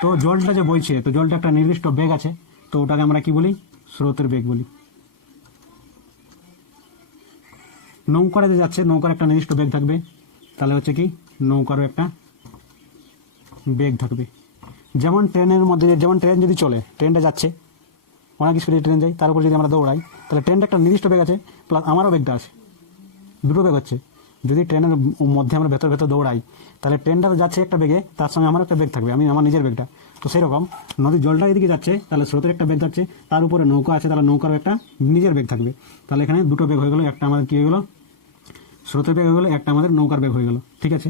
তো জলটা যে বইছে, তো জলটা একটা নির্দিষ্ট বেগ আছে, তো ওটাকে আমরা কি বলি? স্রোতের বেগ বলি। নৌকারে যে যাচ্ছে, নৌকার একটা নির্দিষ্ট বেগ থাকবে, তাহলে হচ্ছে কি নৌকারও একটা বেগ থাকবে। যেমন ট্রেনের মধ্যে, যেমন ট্রেন যদি চলে, ট্রেনটা যাচ্ছে অনেক স্পিডে ট্রেন যায়, তার উপর যদি আমরা দৌড়াই, তাহলে ট্রেনটা একটা নির্দিষ্ট বেগ আছে, প্লাস আমারও বেগটা আছে, দুটো বেগ হচ্ছে। যদি ট্রেনের মধ্যে আমরা ভেতর ভেতর দৌড়াই, তাহলে ট্রেনটা যাচ্ছে একটা বেগে, তার সঙ্গে আমার একটা বেগ থাকবে, আমি আমার নিজের বেগটা। তো সেরকম নদীর জলটা এদিকে যাচ্ছে, তাহলে স্রোতের একটা বেগ যাচ্ছে, তার উপরে নৌকা আছে, তাহলে নৌকারও একটা নিজের বেগ থাকবে। তাহলে এখানে দুটো বেগ হয়ে গেলো, একটা আমাদের কী হয়ে গেলো? স্রোতের বেগ হয়ে গেলো, একটা আমাদের নৌকার বেগ হয়ে গেল। ঠিক আছে,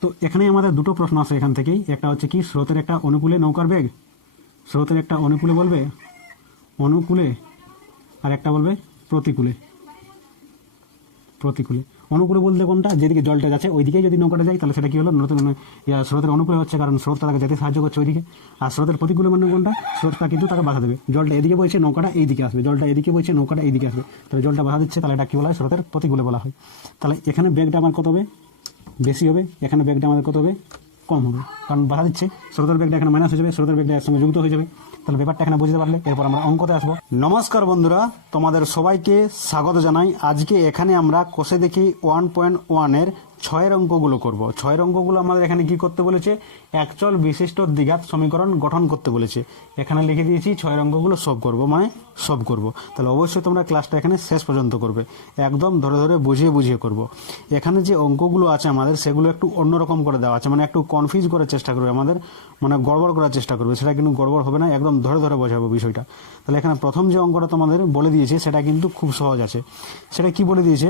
তো এখানে আমাদের দুটো প্রশ্ন আছে এখান থেকেই। একটা হচ্ছে কি স্রোতের একটা অনুকূলে নৌকার বেগ, স্রোতের একটা অনুকূলে বলবে অনুকূলে, আর একটা বলবে প্রতিকূলে। প্রতিকূলে, অনুকূলে বলতে কোনটা? যেদিকে জলটা যাচ্ছে ওইদিকে যদি নৌকাটা যায়, তাহলে সেটা কি হলো? নতুন স্রোতের অনুকূলে হচ্ছে, কারণ স্রোতটা তাকে যেতে সাহায্য করছে ওইদিকে। আর স্রোতের প্রতিকূলে মানে কোনটা? স্রোতটা কিন্তু তাকে বাধা দেবে। জলটা এদিকে বইছে, নৌকাটা এইদিকে আসবে, জলটা এদিকে বইছে, নৌকাটা এইদিকে আসবে, তাহলে জলটা বাধা দিচ্ছে, তাহলে এটা কি বলা হয়? স্রোতের প্রতিকূলে বলা হয়। তাহলে এখানে বেগটা আমার কত হবে? বেশি হবে। এখানে বেগটা আমাদের কত হবে? কম হবে, কারণ বাধা দিচ্ছে। স্রোতের বেগটা এখানে মাইনাস হয়ে যাবে, স্রোতের বেগটা এর সঙ্গে যুক্ত হয়ে যাবে। তাহলে ব্যাপারটা এখানে বুঝতে পারলে, এরপর আমরা অঙ্কতে আসবো। নমস্কার বন্ধুরা, তোমাদের সবাইকে স্বাগত জানাই। আজকে এখানে আমরা কষে দেখি 1.1-এর 6-এর অঙ্কগুলো করব। 6-এর অঙ্কগুলো আমাদের এখানে কি করতে বলেছে? একচল বিশিষ্ট দ্বিঘাত সমীকরণ গঠন করতে বলেছে। এখানে লিখে দিয়েছি 6-এর অঙ্কগুলো সলভ করব, মানে সলভ করব। তাহলে অবশ্যই তোমরা ক্লাসটা এখানে শেষ পর্যন্ত করবে, একদম ধরে ধরে বুঝিয়ে বুঝিয়ে করব। এখানে যে অঙ্কগুলো আছে আমাদের, সেগুলো একটু অন্যরকম করে দেওয়া আছে, মানে একটু কনফিউজ করার চেষ্টা করবে আমাদের, মানে গড়বড় করার চেষ্টা করবে। সেটা কিন্তু গড়বড় হবে না, একদম ধরে ধরে বোঝাবো বিষয়টা। তাহলে এখানে প্রথম যে অঙ্কটা তোমাদের বলে দিয়েছে, সেটা কিন্তু খুব সহজ আছে। সেটা কি বলে দিয়েছে?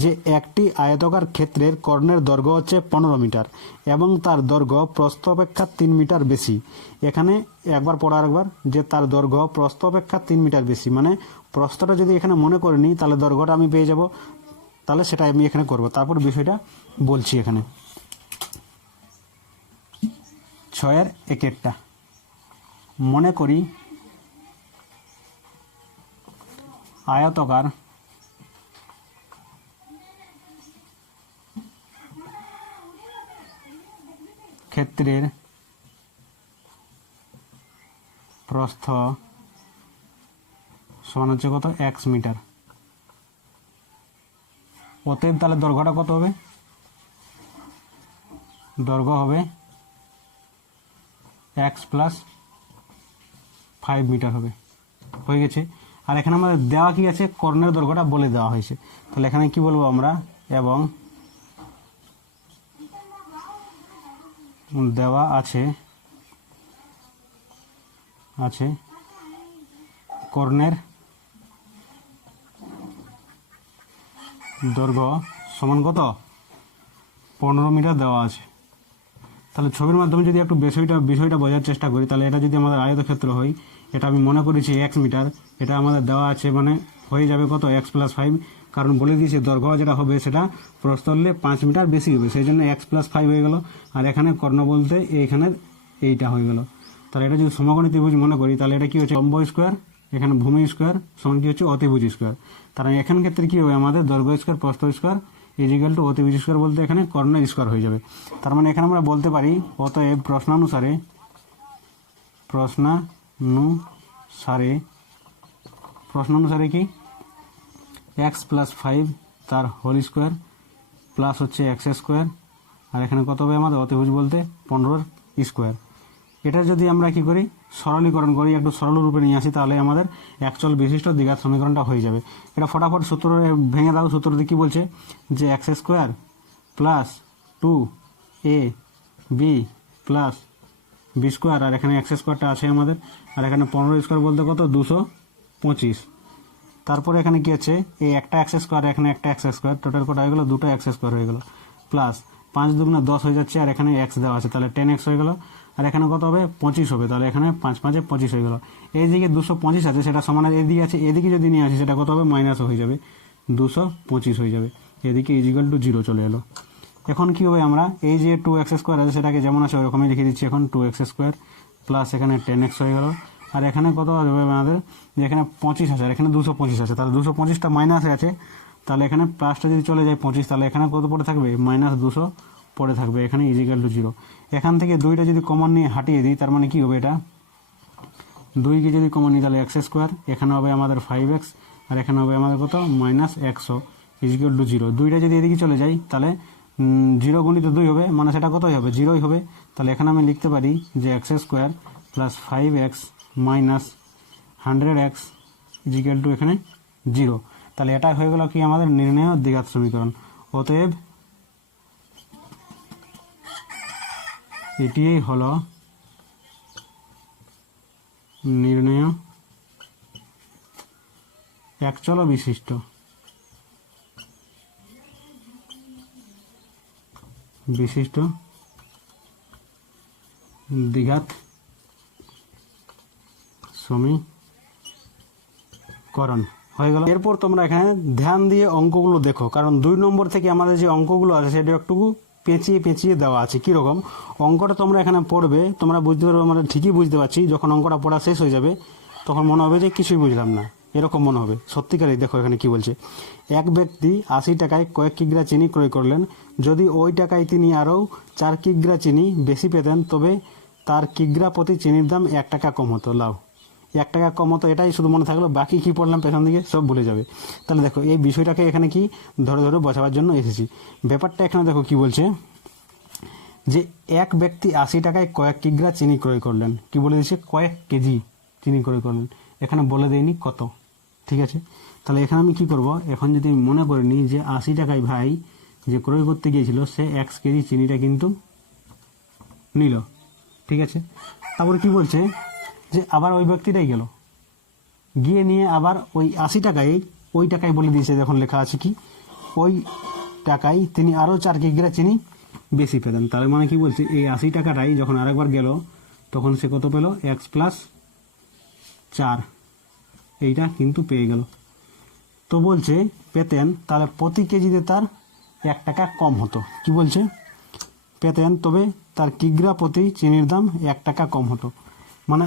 যে একটি আয়তাকার ক্ষেত্রের কর্ণের দৈর্ঘ্য হচ্ছে 15 মিটার এবং তার দৈর্ঘ্য প্রস্থ অপেক্ষা 3 মিটার বেশি। এখানে একবার পড়া, আরেকবার, যে তার দৈর্ঘ্য প্রস্থ অপেক্ষা 3 মিটার বেশি, মানে প্রস্থটা যদি এখানে মনে করে নিই, তাহলে দৈর্ঘ্যটা আমি পেয়ে যাব। তাহলে সেটা আমি এখানে করব। তারপর বিষয়টা বলছি। এখানে 6-এর 1-এরটা মনে করি আয়তাকার ক্ষেত্রের প্রস্থ সমান হচ্ছে কত? 1 মিটার। অতএব তাহলে দৈর্ঘ্যটা কত হবে? দৈর্ঘ্য হবে x + 5 মিটার হবে। হয়ে গেছে। আর এখানে আমাদের দেওয়া কি আছে? কর্ণের দৈর্ঘ্যটা বলে দেওয়া হয়েছে। তাহলে এখানে কি বলবো আমরা? এবং দেওয়া আছে কর্ণের দৈর্ঘ্য সমান কত? 15 মিটার দেওয়া আছে। তাহলে ছবির মাধ্যমে যদি একটু বিষয়টা বোঝার চেষ্টা করি, তাহলে এটা যদি আমাদের আয়তক্ষেত্র হয়, এটা আমি মনে করেছি 1 মিটার, এটা আমাদের দেওয়া আছে, মানে হয়ে যাবে কত? x + 5, কারণ বলে দিয়েছে দৈর্ঘ্য যেটা হবে সেটা প্রস্থ হলে 5 মিটার বেশি হবে, সেই জন্য x + 5 হয়ে গেল। আর এখানে কর্ণ বলতে এইখানের এইটা হয়ে গেল। তাহলে এটা যদি সমকোণী ত্রিভুজ মনে করি, তাহলে এটা কি হচ্ছে? লম্ব স্কোয়ার, এখানে ভূমি স্কোয়ার সমান কি হচ্ছে? অতিভুজ স্কোয়ার। তাহলে এখান ক্ষেত্রে কি হবে? আমাদের দৈর্ঘ্য স্কোয়ার প্রস্থ স্কোয়ার = অতিভুজ স্কোয়ার, বলতে এখানে কর্ণের স্কোয়ার হয়ে যাবে। তার মানে এখানে আমরা বলতে পারি, অতএব প্রশ্নানুসারে কি x + 5 তার হোল স্কোয়ার প্লাস হচ্ছে x স্কোয়ার, আর এখানে কত হবে আমাদের? অতিভুজ বলতে 15 স্কোয়ার। এটা যদি আমরা কি করি? সরলীকরণ করি, একটু সরল রূপে নিয়ে আসি, তাহলে আমাদের একচল বিশিষ্ট দ্বিঘাত সমীকরণটা হয়ে যাবে। এটা ফটাফট সূত্র ভেঙে দাও। সূত্রটি কি বলছে? যে x square plus 2ab plus b square, আর এখানে x স্কোয়ারটা আছে আমাদের, আর এখানে 15 স্কোয়ার বলতে কত? 225। তারপরে এখানে কি আছে? এই একটা x স্কোয়ার, এখানে একটা x স্কোয়ার, টোটাল কত হয়ে গেল? দুটো x স্কোয়ার হয়ে গেল, প্লাস 5 × 2 = 10 হয়ে যাচ্ছে, আর এখানে x দেওয়া আছে, তাহলে 10x হয়ে গেল। আর এখানে কত হবে? 25 হবে, তাহলে এখানে 5 × 5 = 25 হয়ে গেল। এইদিকে 225 আছে, সেটা সমানের এদিকে আছে, এদিকে যদি নিয়ে আসি সেটা কত হবে? মাইনাস হয়ে যাবে, 225 হয়ে যাবে। এদিকে = 0 চলে এলো। এখন কি হবে? আমরা এই যে 2x স্কোয়ার আছে সেটাকে যেমন আছে ওরকমই লিখে দিচ্ছি। এখন 2x স্কোয়ার প্লাস এখানে 10x হয়ে গেল, আর এখানে কত হবে আমাদের? যে এখানে 25 আছে, আর এখানে 225 আছে, তাহলে 225টা মাইনাসে আছে, তাহলে এখানে প্লাসটা যদি চলে যায় 25, তাহলে এখানে কত পড়ে থাকবে? -225 পড়ে থাকবে এখানে ইজিক্যাল টু 0। এখান থেকে 2টা যদি কমন নিয়ে হাঁটিয়ে দিই তার মানে কি হবে, এটা 2কে যদি কমন নিই তাহলে এক্স স্কোয়ার, এখানে হবে আমাদের 5x আর এখানে হবে আমাদের কত -100 ইজিক্যাল টু 0। 2টা যদি এদিকে চলে যায় তাহলে 0 গুণিত 2 হবে, মানে সেটা কতই হবে, 0ই হবে। তাহলে এখানে আমি লিখতে পারি যে x square plus 5x minus 100x is equal to এখানে 0। তাহলে এটা হয়ে গেল কি আমাদের নির্ণেয় দ্বিঘাত সমীকরণ। অতএব এটিই হলো নির্ণেয় একচল বিশিষ্ট দ্বিঘাত সমীকরণ হয়ে গেল। এরপর তোমরা এখানে ধ্যান দিয়ে অঙ্কগুলো দেখো, কারণ 2 নম্বর থেকে আমাদের যে অঙ্কগুলো আছে সেটা একটু পেঁচিয়ে পেঁচিয়ে দেওয়া আছে। কীরকম অঙ্কটা তোমরা এখানে পড়বে, তোমরা বুঝতে পারবে, আমরা ঠিকই বুঝতে পারছি। যখন অঙ্কটা পড়া শেষ হয়ে যাবে তখন মনে হবে যে কিছুই বুঝলাম না, এরকম মনে হবে। সত্যিকারই দেখো এখানে কি বলছে, এক ব্যক্তি 80 টাকায় কয়েক কিগ্রা চিনি ক্রয় করলেন। যদি ওই টাকায় তিনি আরও 4 কিগ্রা চিনি বেশি পেতেন তবে তার কিগ্রা প্রতি চিনির দাম 1 টাকা কম হতো। লাভ 1 টাকা কম হতো, এটাই শুধু মনে থাকলো, বাকি কি পড়লাম পেছন দিকে সব ভুলে যাবে। তাহলে দেখো এই বিষয়টাকে এখানে কি ধরে ধরে বসাবার জন্য এসেছি। ব্যাপারটা এখানে দেখো কি বলছে, যে এক ব্যক্তি 80 টাকায় কয়েক কিগ্রা চিনি ক্রয় করলেন। কি বলে দিচ্ছে, কয়েক কেজি চিনি ক্রয় করলেন, এখানে বলে দেয়নি কত। ঠিক আছে, তাহলে এখানে আমি কি করব, এখন যদি আমি মনে করে নিই যে 80 টাকায় ভাই যে ক্রয় করতে গিয়েছিল সে 1 কেজি চিনিটা কিন্তু নিল। ঠিক আছে, তারপরে কি বলছে যে আবার ওই ব্যক্তিটাই গেল, গিয়ে নিয়ে আবার ওই 80 টাকায়, ওই টাকায় বলে দিয়েছে, যখন লেখা আছে কি ওই টাকায় তিনি আরও 4 কিগ্রা চিনি বেশি পেতেন। তার মানে কি বলছে, এই 80 টাকাটাই যখন আরেকবার গেল তখন সে কত পেল, x + 4, এইটা কিন্তু পেয়ে গেল। তো বলছে পেতেন, তাহলে প্রতি কেজিতে তার 1 টাকা কম হতো। কি বলছে, পেতেন তবে তার কিগ্রা প্রতি চিনির দাম 1 টাকা কম হতো। মানে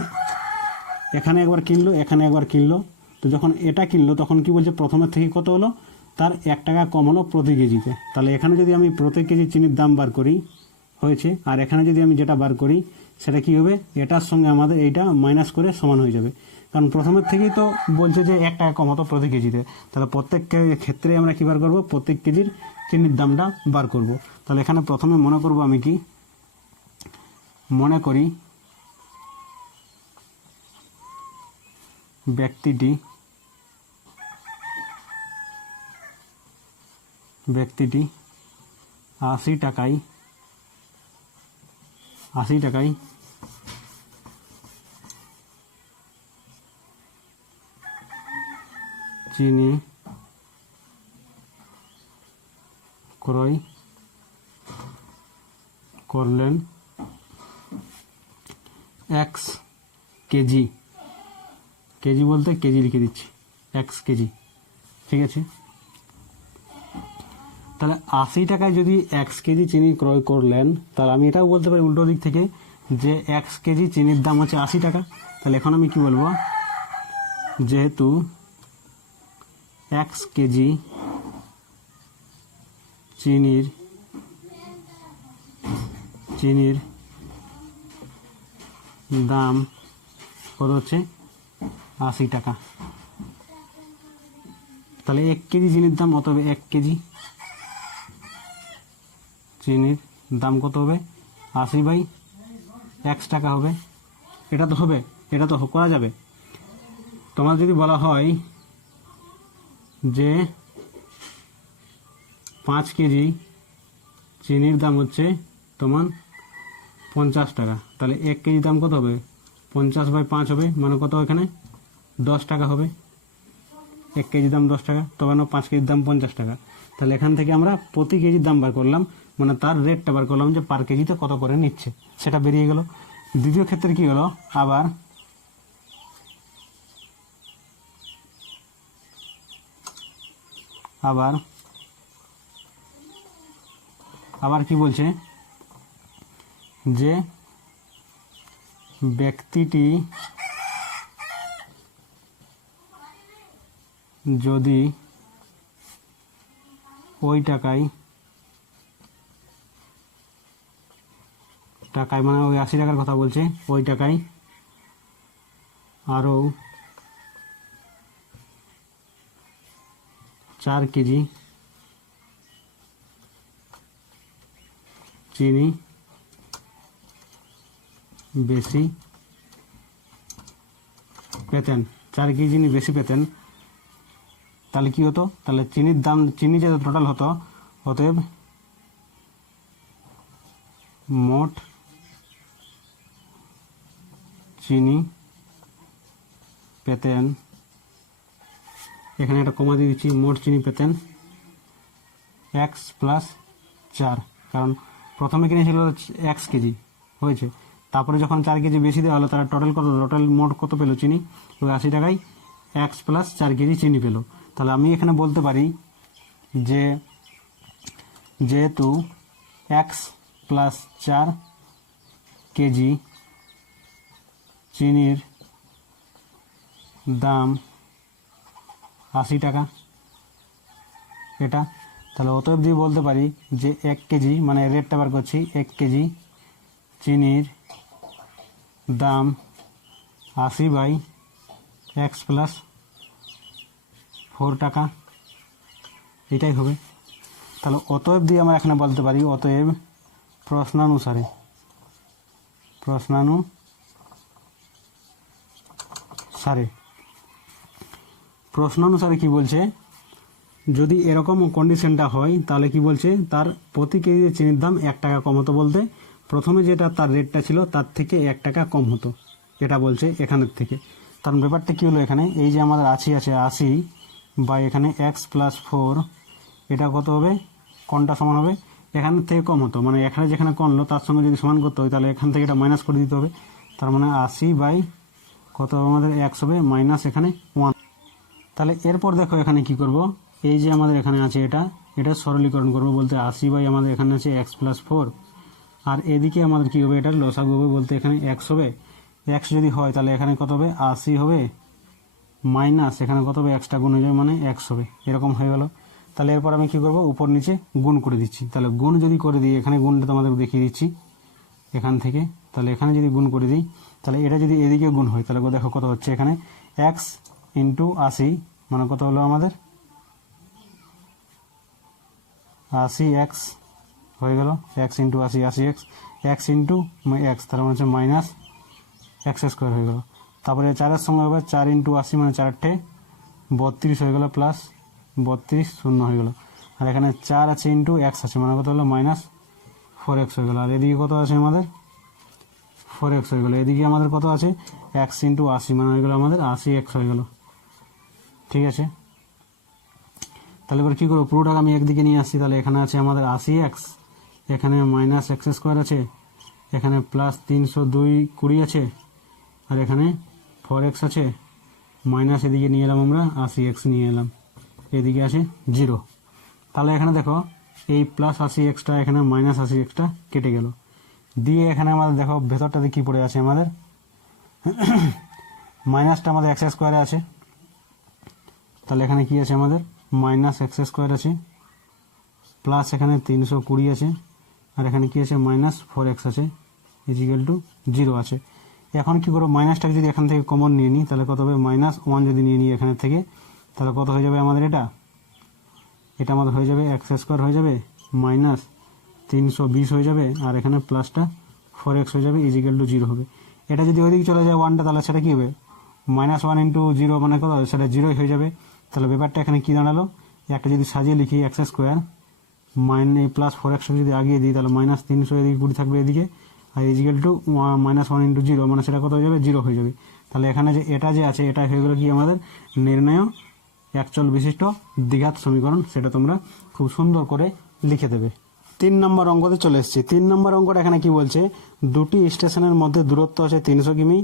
এখানে একবার কিনলো, এখানে একবার কিনলো, তো যখন এটা কিনলো তখন কি বলছে, প্রথমের থেকে কত হলো, তার 1 টাকা কম হলো প্রতি কেজিতে। তাহলে এখানে যদি আমি প্রতি কেজি চিনির দাম বার করি হয়েছে, আর এখানে যদি আমি যেটা বার করি সেটা কি হবে, এটার সঙ্গে আমাদের এইটা মাইনাস করে সমান হয়ে যাবে। কারণ প্রথমের থেকেই তো বলছে যে 1 টাকা কম হতো প্রতি কেজিতে। তাহলে প্রত্যেক ক্ষেত্রে আমরা কী বার করবো, প্রত্যেক কেজির চিনির দামটা বার করব। তাহলে এখানে প্রথমে মনে করব, আমি কি মনে করি, ব্যক্তিটি 80 টাকায় চিনি ক্রয় করলেন 1 কেজি, কেজি বলতে কেজি লিখে দিচ্ছি, 1 কেজি। ঠিক আছে, তাহলে 80 টাকায় যদি 1 কেজি চিনি ক্রয় করলেন, তাহলে আমি এটাও বলতে পারি উল্টো দিক থেকে যে 1 কেজি চিনির দাম হচ্ছে 80 টাকা। তাহলে এখন আমি কি বলবো, যেহেতু 1 কেজি চিনির দাম কত হচ্ছে, 80 টাকা। তাহলে 1 কেজি চিনির দাম কত হবে, 1 কেজি চিনির দাম কত হবে, 80/1 টাকা হবে। এটা তো হবে, এটা তো করা যাবে। তোমার যদি বলা হয় যে 5 কেজি চিনির দাম হচ্ছে তোমার 50 টাকা, তাহলে 1 কেজি দাম কত হবে, 50/5 হবে, মানে কত, এখানে 10 টাকা হবে। 1 কেজি দাম 10 টাকা, তবে না 5 কেজির দাম 50 টাকা। তাহলে এখান থেকে আমরা প্রতি কেজির দাম বার করলাম, মানে তার রেটটা বার করলাম যে পার কেজিতে কত করে নিচ্ছে, সেটা বেরিয়ে গেল। দ্বিতীয় ক্ষেত্রে কি হলো, আবার কি বলছে, যে ব্যক্তিটি যদি ওই টাকায় টাকায় মানে ওই 80 টাকার কথা বলছে, ওই টাকায় আরও 4 কেজি চিনি বেশি পেতেন, 4 কেজি চিনি বেশি পেতেন, তাহলে কি হতো, তাহলে চিনির দাম, চিনি যে টোটাল হতো, অতএব মোট চিনি পেতেন, এখানে একটা কমা দিয়ে দিচ্ছি, মোট চিনি পেতেন এক্স প্লাস 4, কারণ প্রথমে কিনেছিল 1 কেজি হয়েছে, তারপরে যখন 4 কেজি বেশি দেওয়া হলো, তারা টোটাল কত, টোটাল মোট কত পেলো চিনি, ওই 80 টাকায় এক্স প্লাস 4 কেজি চিনি পেলো। তাহলে আমি এখানে বলতে পারি যে যেহেতু এক্স প্লাস 4 কেজি চিনির দাম 80 টাকা, এটা তাহলে অতএব দিয়ে বলতে পারি যে 1 কেজি, মানে রেটটা বার করছি, 1 কেজি চিনির দাম 80/x প্লাস 4 টাকা, এটাই হবে। তাহলে অতএব দিয়ে আমরা এখানে বলতে পারি, অতএব প্রশ্নানুসারে কি বলছে, যদি এরকম কন্ডিশনটা হয় তাহলে কি বলছে, তার প্রতি কেজি চিনির দাম 1 টাকা কম হতো, বলতে প্রথমে যেটা তার রেটটা ছিল তার থেকে 1 টাকা কম হতো, এটা বলছে এখানের থেকে। কারণ ব্যাপারটা কী হলো, এখানে এই যে আমাদের 80 আছে, 80 বা এখানে এক্স প্লাস 4, এটা কত হবে, কোনটা সমান হবে, এখান থেকে কম হতো, মানে এখানে যেখানে কমলো তার সঙ্গে যদি সমান করতে হয় তাহলে এখান থেকে এটা মাইনাস করে দিতে হবে, তার মানে 80 বাই কত আমাদের এক্স হবে মাইনাস এখানে 1। তাহলে এরপর দেখো এখানে কি করব, এই যে আমাদের এখানে আছে এটা সরলীকরণ করব, বলতে 80 বাই আমাদের এখানে আছে এক্স প্লাস 4, আর এদিকে আমাদের কী হবে, এটার লসাগু হবে, বলতে এখানে এক্স হবে, এক্স যদি হয় তাহলে এখানে কত হবে 80 হবে মাইনাস এখানে কত হবে, এক্সটা গুণ হয়ে যাবে মানে এক্স হবে, এরকম হয়ে গেল। তাহলে এরপর আমি কি করব, উপর নিচে গুণ করে দিচ্ছি। তাহলে গুণ যদি করে দিই, এখানে গুণটা তোমাদের দেখিয়ে দিচ্ছি এখান থেকে, তাহলে এখানে যদি গুণ করে দিই, তাহলে এটা যদি এদিকে গুণ হয় তাহলে দেখো কত হচ্ছে, এখানে এক্স ইন্টু 80 মানে কত হলো আমাদের 80x হয়ে গেল, x into 80, 80x, x into x, তাহলে মানে হচ্ছে মাইনাস এক্স স্কোয়ার হয়ে গেল। তারপরে 4-এর সঙ্গে হবে 4 ইন্টু 80 মানে 4-8 32 হয়ে গেল, প্লাস 32 শূন্য হয়ে গেল, আর এখানে 4 আছে ইন্টু এক্স আছে মানে কত হলো মাইনাস 4x হয়ে গেল, আর এদিকে কত আছে আমাদের 4x হয়ে গেল, এদিকে আমাদের কত আছে এক্স ইন্টু 80 মানে হয়ে গেল আমাদের 80x হয়ে গেল। ঠিক আছে, তাহলে এবার কী করবো, পুরোটাকে আমি একদিকে নিয়ে আসছি, তাহলে এখানে আছে আমাদের 80x, এখানে মাইনাস এক্স স্কোয়ার আছে, এখানে প্লাস 320 আছে, আর এখানে 4x আছে, মাইনাস এদিকে নিয়ে এলাম আমরা 80x নিয়ে এলাম, এদিকে আছে 0। তাহলে এখানে দেখো এই প্লাস 80xটা এখানে মাইনাস 80xটা কেটে গেল, দিয়ে এখানে আমাদের দেখো ভেতরটাতে কী পড়ে আছে, আমাদের মাইনাসটা আমাদের এক্স স্কোয়ারে আছে, তাহলে এখানে কি আছে আমাদের মাইনাস এক্স স্কোয়ার আছে, প্লাস এখানে 320 আছে, আর এখানে কি আছে মাইনাস 4x আছে, ইজিক্যাল টু 0 আছে। এখন কি করবো, মাইনাসটাকে যদি এখান থেকে কমন নিয়ে নিই তাহলে কত হবে, -1 যদি নিয়ে নিই এখানে থেকে, তাহলে কত হয়ে যাবে আমাদের, এটা আমাদের হয়ে যাবে এক্স স্কোয়ার হয়ে যাবে মাইনাস 320 হয়ে যাবে, আর এখানে প্লাসটা 4x হয়ে যাবে, ইজিক্যাল টু 0 হবে। এটা যদি ওইদিকে চলে যায় 1টা, তাহলে সেটা কী হবে, -1 ইন্টু 0 মানে কত, সেটা 0 হয়ে যাবে। তাহলে ব্যাপারটা এখানে কী দাঁড়ালো, একটা যদি সাজিয়ে লিখি এক্স স্কোয়ার প্লাস 4x যদি আগিয়ে দিই, তাহলে -300 এদিকে 20 থাকবে এদিকে, আর ইজিক্যাল টু -1 ইন্টু 0 মানে সেটা কত হয়ে যাবে, 0 হয়ে যাবে। তাহলে এখানে যে এটা যে আছে, এটা হয়ে গেলো কি আমাদের নির্ণয় একচল বিশিষ্ট দ্বিঘাত সমীকরণ, সেটা তোমরা খুব সুন্দর করে লিখে দেবে। 3 নম্বর অঙ্কতে চলে এসেছি। 3 নম্বর অঙ্কটা এখানে কি বলছে, দুটি স্টেশনের মধ্যে দূরত্ব আছে 300 কিমি,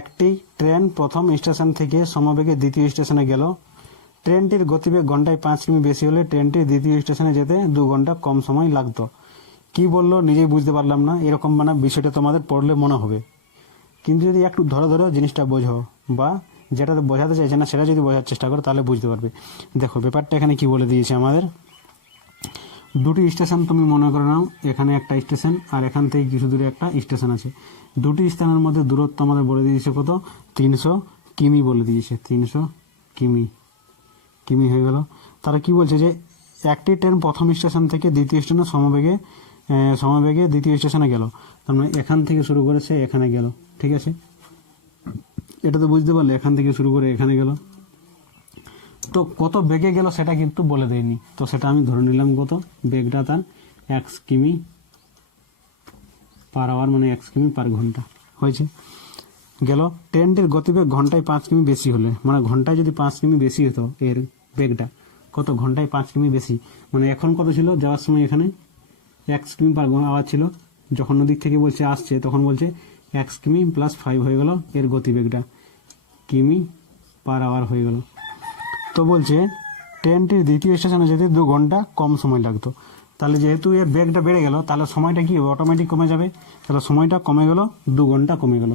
একটি ট্রেন প্রথম স্টেশন থেকে সমবেগে দ্বিতীয় স্টেশনে গেল, ট্রেনটির গতিবেগ ঘন্টায় 5 কিমি বেশি হলে ট্রেনটি দ্বিতীয় স্টেশনে যেতে 2 ঘন্টা কম সময় লাগতো। কি বললো নিজেই বুঝতে পারলাম না, এরকম মানে বিষয়টা তোমাদের পড়লে মনে হবে, কিন্তু যদি একটু ধরো জিনিসটা বোঝো, বা যেটা বোঝাতে চাইছে না সেটা যদি বোঝার চেষ্টা করো তাহলে বুঝতে পারবে। দেখো ব্যাপারটা এখানে কি বলে দিয়েছে আমাদের, দুটি স্টেশন তুমি মনে করে নাও, এখানে একটা স্টেশন আর এখান থেকে কিছু দূরে একটা স্টেশন আছে। দুটি স্থানের মধ্যে দূরত্ব আমাদের বলে দিয়েছে কত, 300 কিমি বলে দিয়েছে, 300 কিমি কিমি হয়ে গেল। তারা কি বলছে যে একটি ট্রেন প্রথম স্টেশন থেকে দ্বিতীয় স্টেশনে সমবেগে দ্বিতীয় স্টেশনে গেল, তার মানে এখান থেকে শুরু করেছে এখানে গেল, ঠিক আছে, এটা তো বুঝতে পারলে, এখান থেকে শুরু করে এখানে গেল। তো কত বেগে গেল সেটা কিন্তু বলে দেয়নি, তো সেটা আমি ধরে নিলাম কত, বেগটা তার 1 কিমি পার আওয়ার, মানে 1 কিমি পার ঘন্টা হয়েছে। গেল ট্রেনটির গতিবেগ ঘন্টায় 5 কিমি বেশি হলে, মানে ঘন্টায় যদি 5 কিমি বেশি হতো এর বেগটা, কত, ঘন্টায় 5 কিমি বেশি, মানে এখন কত ছিল যাওয়ার সময়, এখানে 1 কিমি পার আওয়ার ছিল, যখন নদীর থেকে বলছে আসছে তখন বলছে 1 কিমি প্লাস 5 হয়ে গেল এর গতিবেগটা, কিমি পার আওয়ার হয়ে গেল। তো বলছে ট্রেনটির দ্বিতীয় স্টেশনে যেতে 2 ঘন্টা কম সময় লাগতো, তাহলে যেহেতু এর বেগটা বেড়ে গেল তাহলে সময়টা কি হবে, অটোমেটিক কমে যাবে, তাহলে সময়টা কমে গেল, 2 ঘন্টা কমে গেল।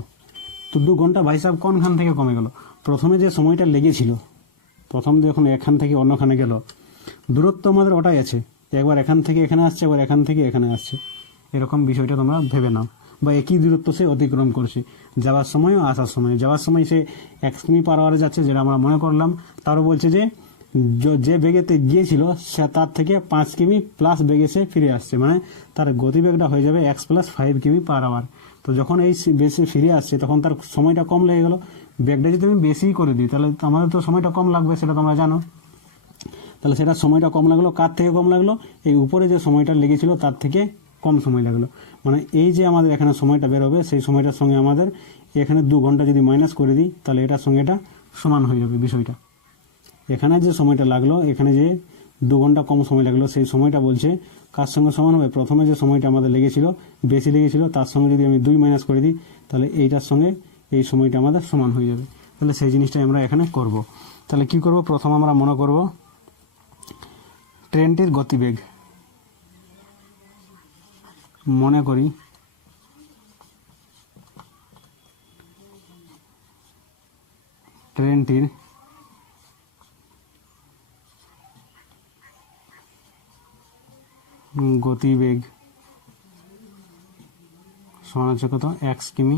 তো 2 ঘন্টা ভাই সাহেব কোনখান থেকে কমে গেল, প্রথমে যে সময়টা লেগেছিল, প্রথম যখন এখান থেকে অন্যখানে গেল, দূরত্ব আমাদের ওটাই আছে, একবার এখান থেকে এখানে আসছে, একবার এখান থেকে এখানে আসছে, এরকম বিষয়টা তোমরা ভেবে নাও, বা একই দূরত্ব সে অতিক্রম করছে যাওয়ার সময় ও আসার সময়। যাওয়ার সময় সে 1 কিমি পার আওয়ারে যাচ্ছে, যেটা আমরা মনে করলাম, তারও বলছে যে যে বেগেতে গিয়েছিল সে তার থেকে 5 কিমি প্লাস বেগে সে ফিরে আসছে, মানে তার গতিবেগটা হয়ে যাবে x + 5 কিমি পার আওয়ার। তো যখন এই বেশি ফিরে আসছে তখন তার সময়টা কম লেগে গেল, বেগটা যদি আমি বেশি করে দিই তাহলে আমাদের তো সময়টা কম লাগবে, সেটা তোমরা জানো, তাহলে সেটা সময়টা কম লাগলো, কার থেকে কম লাগলো, এই উপরে যে সময়টা লেগেছিল তার থেকে কম সময় লাগলো, মানে এই যে আমাদের এখানে সময়টা বেরোবে সেই সময়টার সঙ্গে আমাদের এখানে 2 ঘন্টা যদি মাইনাস করে দিই তাহলে এটার সঙ্গে এটা সমান হয়ে যাবে বিষয়টা। এখানে যে সময়টা লাগলো, এখানে যে 2 ঘন্টা কম সময় লাগলো, সেই সময়টা বলছে কার সঙ্গে সমান হবে, প্রথমে যে সময়টা আমাদের লেগেছিল বেশি লেগেছিল তার সঙ্গে যদি আমি 2 মাইনাস করে দিই তাহলে এইটার সঙ্গে এই সময়টা আমাদের সমান হয়ে যাবে। তাহলে সেই জিনিসটাই আমরা এখানে করব। তাহলে কি করব, প্রথম আমরা মনে করব ট্রেনটির গতিবেগ, মনে করি ট্রেনটির গতিবেগ সমান হচ্ছে কত, 1 কিমি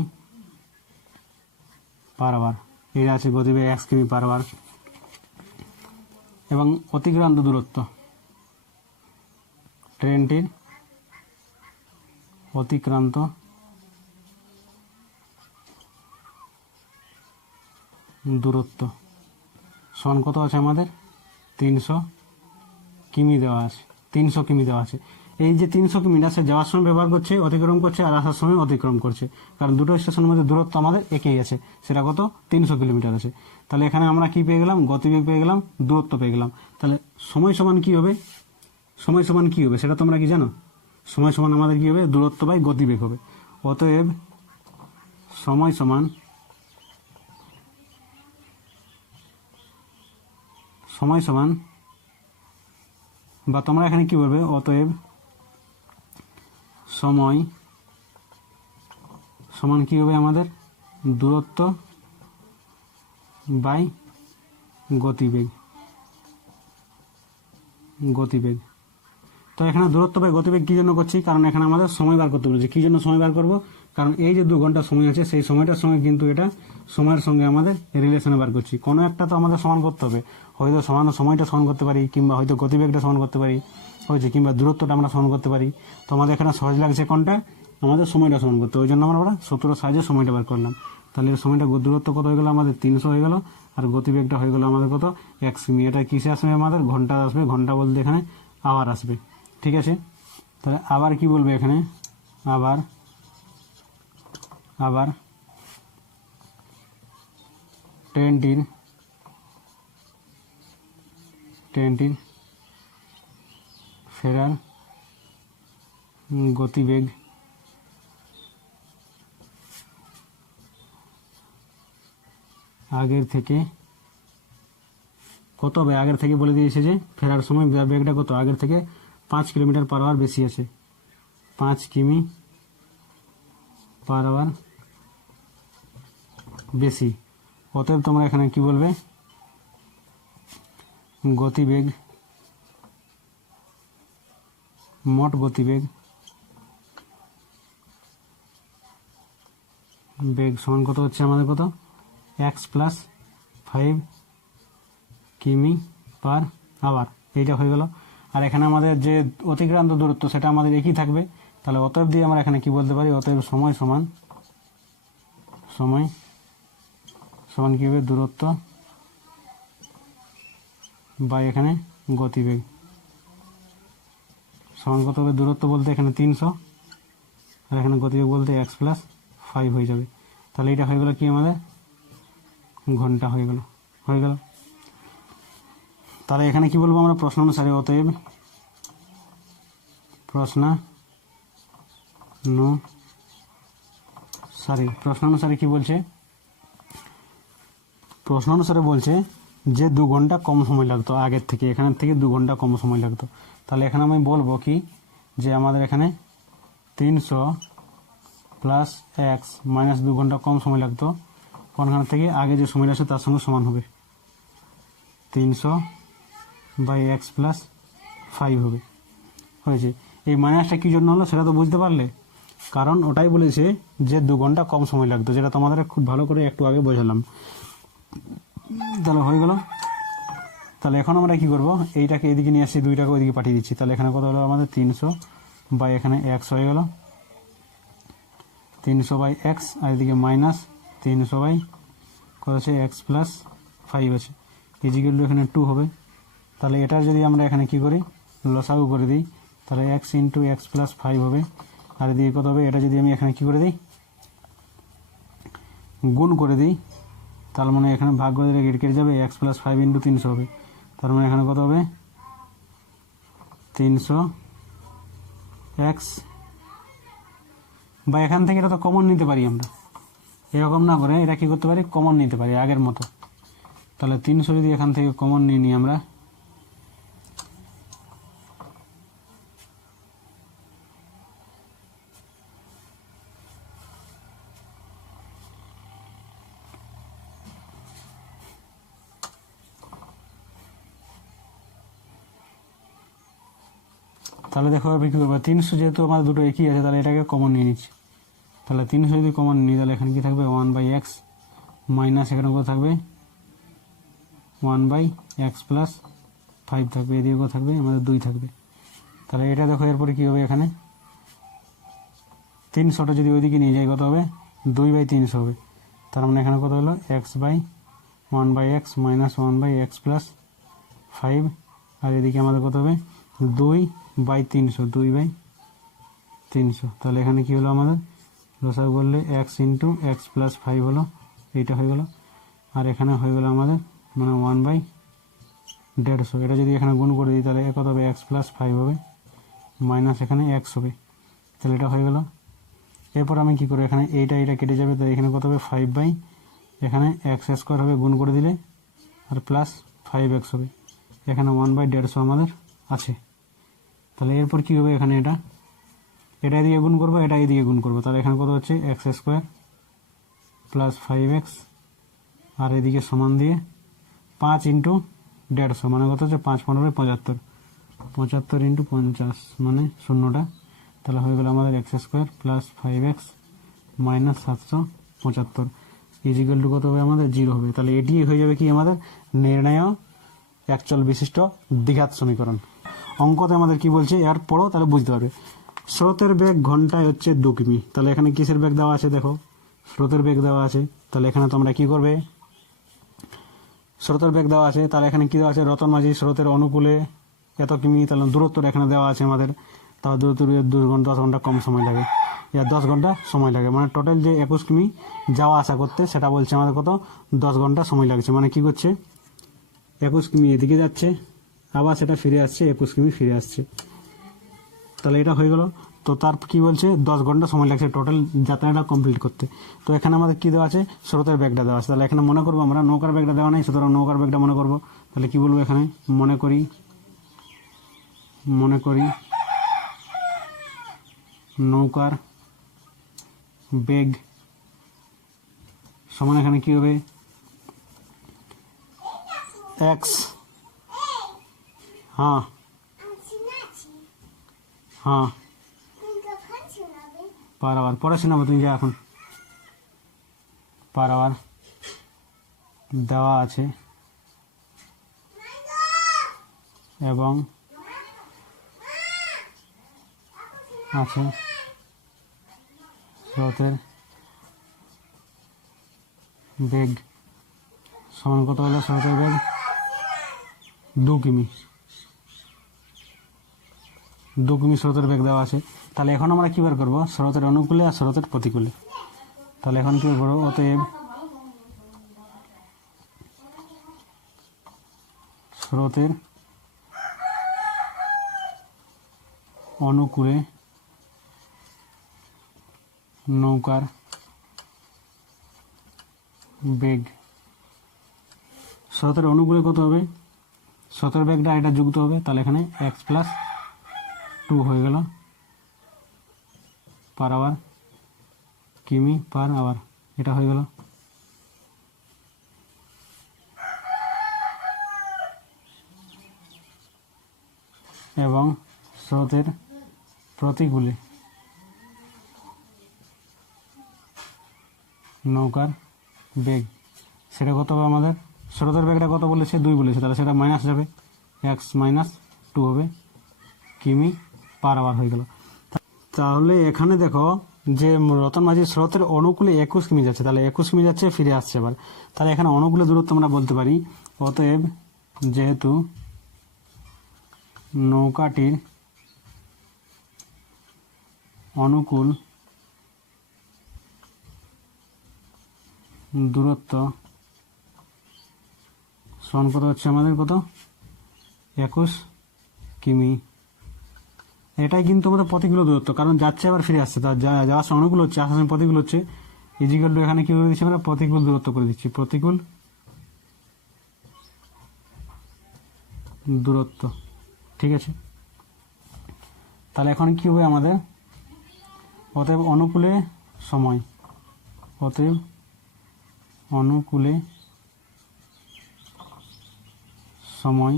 পার আওয়ার, এটা আছে গতিবেগ 1 কিমি পার আওয়ার, এবং অতিক্রান্ত দূরত্ব, ট্রেনটির অতিক্রান্ত দূরত্ব সমান কত আছে আমাদের, 300 কিমি দেওয়া আছে, 300 কিমি দেওয়া আছে। এই যে 300 কিমিটা সে যাওয়ার সময় ব্যবহার করছে, অতিক্রম করছে, আর আসার সময় অতিক্রম করছে, কারণ দুটো স্টেশনের মধ্যে দূরত্ব আমাদের একই আছে, সেটা কত, 300 কিলোমিটার আছে। তাহলে এখানে আমরা কি পেয়ে গেলাম, গতিবেগ পেয়ে গেলাম, দূরত্ব পেয়ে গেলাম। তাহলে সময় সমান কি হবে, সময় সমান কি হবে সেটা তোমরা কি জানো, সময় সমান আমাদের কি হবে, দূরত্ব বাই গতিবেগ হবে। অতএব সময় সমান বা তোমরা এখানে কি বলবে, অতএব সময় সমান কি হবে আমাদের, দূরত্ব বাই গতিবেগ। তো এখানে দূরত্ব বাই গতিবেগ কি জন্য করছি, কারণ এখানে আমাদের সময় বার করতে বলেছে। কি জন্য সময় বার করব, কারণ এই যে 2 ঘন্টা সময় আছে সেই সময়টার সঙ্গে কিন্তু এটা সময়ের সঙ্গে আমাদের রিলেশনে বার করছি, কোনো একটা তো আমাদের সমান করতে হবে, হয়তো সময়টা সমান করতে পারি, কিংবা হয়তো গতিবেগটা সমান করতে পারি, হয়েছে, কিংবা দূরত্বটা আমরা সমান করতে পারি। তো আমাদের এখানে সহজ লাগছে কোনটা, আমাদের সময়টা সমান করতে, ওই জন্য আমরা সূত্রের সাহায্যে সময়টা বার করলাম। তাহলে এর সময়টা দূরত্ব কত হয়ে গেল আমাদের, 300 হয়ে গেল, আর গতিবেগটা হয়ে গেল আমাদের কত, 1 কিমি। এটা কিসে আসবে আমাদের, ঘন্টা আসবে, ঘন্টা বলতে এখানে আওয়ার আসবে, ঠিক আছে। তাহলে আবার কি বলবে এখানে, আবার ট্রেনটির ফেরার গতিবেগ আগের থেকে কত হবে, আগের থেকে বলে দিয়েছে যে ফেরার সময় বেগটা কত, আগের থেকে 5 কিলোমিটার পার আওয়ার বেশি আছে, 5 কিমি পার আওয়ার বেশি। অতএব তোমরা এখানে কি বলবে, গতিবেগ মোট গতিবেগ সমান কত হচ্ছে আমাদের, কত, x প্লাস 5 কিমি পার আওয়ার, এইটা হয়ে গেল। আর এখানে আমাদের যে অতিক্রান্ত দূরত্ব সেটা আমাদের একই থাকবে, তাহলে অতএব দিয়ে আমরা এখানে কি বলতে পারি, অতএব সময় সমান কি হবে, দূরত্ব বা এখানে গতিবেগ সমান কত হবে, দূরত্ব বলতে এখানে 300 আর এখানে গতিবেগ বলতে x প্লাস 5 হয়ে যাবে। তাহলে এটা হয়ে গেল কি আমাদের ঘন্টা হয়ে গেল। তাহলে এখানে কি বলবো আমরা, প্রশ্ন অনুসারে, অতএব প্রশ্ন অনুসারে কি বলছে, প্রশ্ন অনুসারে বলছে যে 2 ঘন্টা কম সময় লাগতো আগের থেকে, এখানের থেকে 2 ঘন্টা কম সময় লাগতো। তাহলে এখানে আমি বলবো কি, যে আমাদের এখানে 300 প্লাস এক্স মাইনাস 2 ঘন্টা কম সময় লাগতো কোনখান থেকে, আগে যে সময়টা আছে তার সঙ্গে সমান হবে, 300 বাই এক্স প্লাস 5 হবে, হয়েছে। এই মাইনাসটা কী জন্য হলো সেটা তো বুঝতে পারলে, কারণ ওটাই বলেছে যে 2 ঘন্টা কম সময় লাগতো, যেটা তোমাদের খুব ভালো করে একটু আগে বোঝালাম। তাহলে হয়ে গেল। তাহলে এখন আমরা কি করব, এইটাকে এদিকে নিয়ে আসছি, 2টাকে ওইদিকে পাঠিয়ে দিচ্ছি। তাহলে এখানে কত হলো আমাদের 300 বাই এখানে এক্স হয়ে গেল, 300 বাই এক্স, আর এদিকে মাইনাস 300 বাই কত আছে, এক্স প্লাস 5 আছে, ইজিক্যাল টু এখানে 2 হবে। তাহলে এটার যদি আমরা এখানে কি করি, লসাগু করে দিই, তাহলে এক্স ইন্টু এক্স প্লাস 5 হবে, আর এদিকে কত হবে, এটা যদি আমি এখানে কি করে দিই, গুণ করে দিই, তার মানে এখানে ভাগ করে দিলে কেটে যাবে, এক্স প্লাস 5 ইন্টু 300 হবে, তার মানে এখানে কত হবে, 300 এক্স, বা এখান থেকে এটা তো কমন নিতে পারি আমরা, এরকম না করে এটা কি করতে পারি, কমন নিতে পারি আগের মতো। তাহলে 300 যদি এখান থেকে কমন নিয়ে নিই আমরা, তাহলে দেখো এবার কী করবো, 300 যেহেতু আমাদের দুটো একই আছে, তাহলে এটাকে কমন নিয়ে নিচ্ছি। তাহলে 300 যদি কমন নিই, তাহলে এখানে কী থাকবে, 1 বাই এক্স মাইনাস এখানে কত থাকবে, 1 বাই এক্স প্লাস 5 থাকবে, এদিকে কত থাকবে আমাদের 2 থাকবে। তাহলে এটা দেখো এরপরে কী হবে, এখানে 300টা যদি ওইদিকে নিয়ে যাই কত হবে, 2 বাই 300 হবে, তার মানে এখানে কত হলো, x by 1 by x minus 1 by x plus 5, আর এদিকে আমাদের কত হবে, 2 বাই 300, 2 বাই 300। তাহলে এখানে কি হলো আমাদের, লসাগু করলে এক্স ইন্টু এক্স প্লাস 5 হলো, এইটা হয়ে গেল, আর এখানে হয়ে গেল আমাদের মানে 1 বাই 150। এটা যদি এখানে গুণ করে দিই তাহলে কত হবে, এক্স প্লাস 5 হবে মাইনাস এখানে এক্স হবে, তাহলে এটা হয়ে গেল। এরপর আমি কী করবো, এখানে এইটা কেটে যাবে, তাই এখানে কত হবে, 5 বাই এখানে এক্স স্কোয়ার হবে, গুণ করে দিলে, আর প্লাস 5x হবে, এখানে 1 বাই 150 আমাদের আছে। তাহলে এরপর কী হবে, এখানে এটা এদিকে গুণ করবো, এটা এদিকে গুণ করবো, তাহলে এখানে কত হচ্ছে, এক্স স্কোয়ার প্লাস 5x, আর এদিকে সমান দিয়ে 5 ইন্টু 150 মানে কত হচ্ছে, 5 15 75, 75 ইন্টু 50 মানে 0টা, তাহলে হয়ে গেল আমাদের x square plus 5x minus 775 is equal to কত হবে, আমাদের 0 হবে। তাহলে এটি হয়ে যাবে কি আমাদের নির্ণয় একচল বিশিষ্ট দ্বিঘাত সমীকরণ। অঙ্কতে আমাদের কি বলছে, এর পড়ো তাহলে বুঝতে পারবে। স্রোতের বেগ ঘন্টায় হচ্ছে 2 কিমি, তাহলে এখানে কিসের বেগ দেওয়া আছে, দেখো স্রোতের বেগ দেওয়া আছে, তাহলে এখানে তোমরা কি করবে, স্রোতের বেগ দেওয়া আছে, তাহলে এখানে কি দেওয়া আছে, রতন মাঝি স্রোতের অনুকূলে এত কিমি, তাহলে দূরত্বটা এখানে দেওয়া আছে আমাদের, তাহলে দূরত্ব 10 ঘন্টা কম সময় লাগে, 10 ঘন্টা সময় লাগে, মানে টোটাল যে 21 কিমি যাওয়া আসা করতে, সেটা বলছে আমাদের কত, 10 ঘন্টা সময় লাগছে। মানে কি করছে, 21 কিমি এদিকে যাচ্ছে, আবার সেটা ফিরে আসছে, 21 কিমি ফিরে আসছে, তাহলে এটা হয়ে গেল। তো তার কি বলছে, 10 ঘন্টা সময় লাগছে টোটাল যাত্রাটা কমপ্লিট করতে। তো এখানে আমাদের কি দেওয়া আছে, স্রোতের বেগটা দেওয়া আছে, তাহলে এখানে মনে করবো আমরা নৌকার বেগটা দেওয়া নেই, সুতরাং নৌকার বেগটা মনে করবো। তাহলে কি বলবো, এখানে মনে করি নৌকার বেগ সমান এখানে কি হবে, এক্স, হ্যাঁ পার আওয়ার পরে শোনাবো, তুমি যা এখন। পার আওয়ার দেওয়া আছে এবং আছে স্রোতের বেগ সমান কত হলো? স্রোতের বেগ 2 কিমি। 2 কিমি স্রোতের বেগ দেওয়া আছে। তাহলে এখন আমরা কী বার করবো? স্রোতের অনুকূলে আর স্রোতের প্রতিকূলে। তাহলে এখন কী করবো? অতএব স্রোতের অনুকূলে নৌকার বেগ। স্রোতের অনুকূলে কত হবে? স্রোতের বেগটা এটা যুক্ত হবে, তাহলে এখানে x+2 হয়ে গেল পার আওয়ার, কিমি পার আওয়ার, এটা হয়ে গেল। এবং স্রোতের প্রতিকূলে নৌকার বেগ, সেটা কত হবে আমাদের? স্রোতের বেগটা কত বলেছে? 2 বলেছে, তাহলে সেটা মাইনাস যাবে, x-2 হবে, কিমি পার আওয়ার হয়ে গেল। তাহলে এখানে দেখো যে রতন মাঝির স্রোতের অনুকূলে 21 কিমি যাচ্ছে, তাহলে 21 কিমি যাচ্ছে, ফিরে আসছে আবার। তাহলে এখানে অনুকূলে দূরত্ব আমরা বলতে পারি, অতএব যেহেতু নৌকাটির অনুকূল দূরত্ব সমান কত হচ্ছে আমাদের? কত? 21 কিমি। এটাই কিন্তু আমাদের প্রতিকূল দূরত্ব, কারণ যাচ্ছে আবার ফিরে আসছে, তার যাওয়ার সময় অনুকূল হচ্ছে, আসার সময় প্রতিকূল হচ্ছে। ইজিক্যাল টু এখানে কি করে দিচ্ছি আমরা? প্রতিকূল দূরত্ব করে দিচ্ছি, প্রতিকূল দূরত্ব। ঠিক আছে, তাহলে এখন কি হবে আমাদের? অতএব অনুকূলে সময়, অতএব অনুকূলে সময়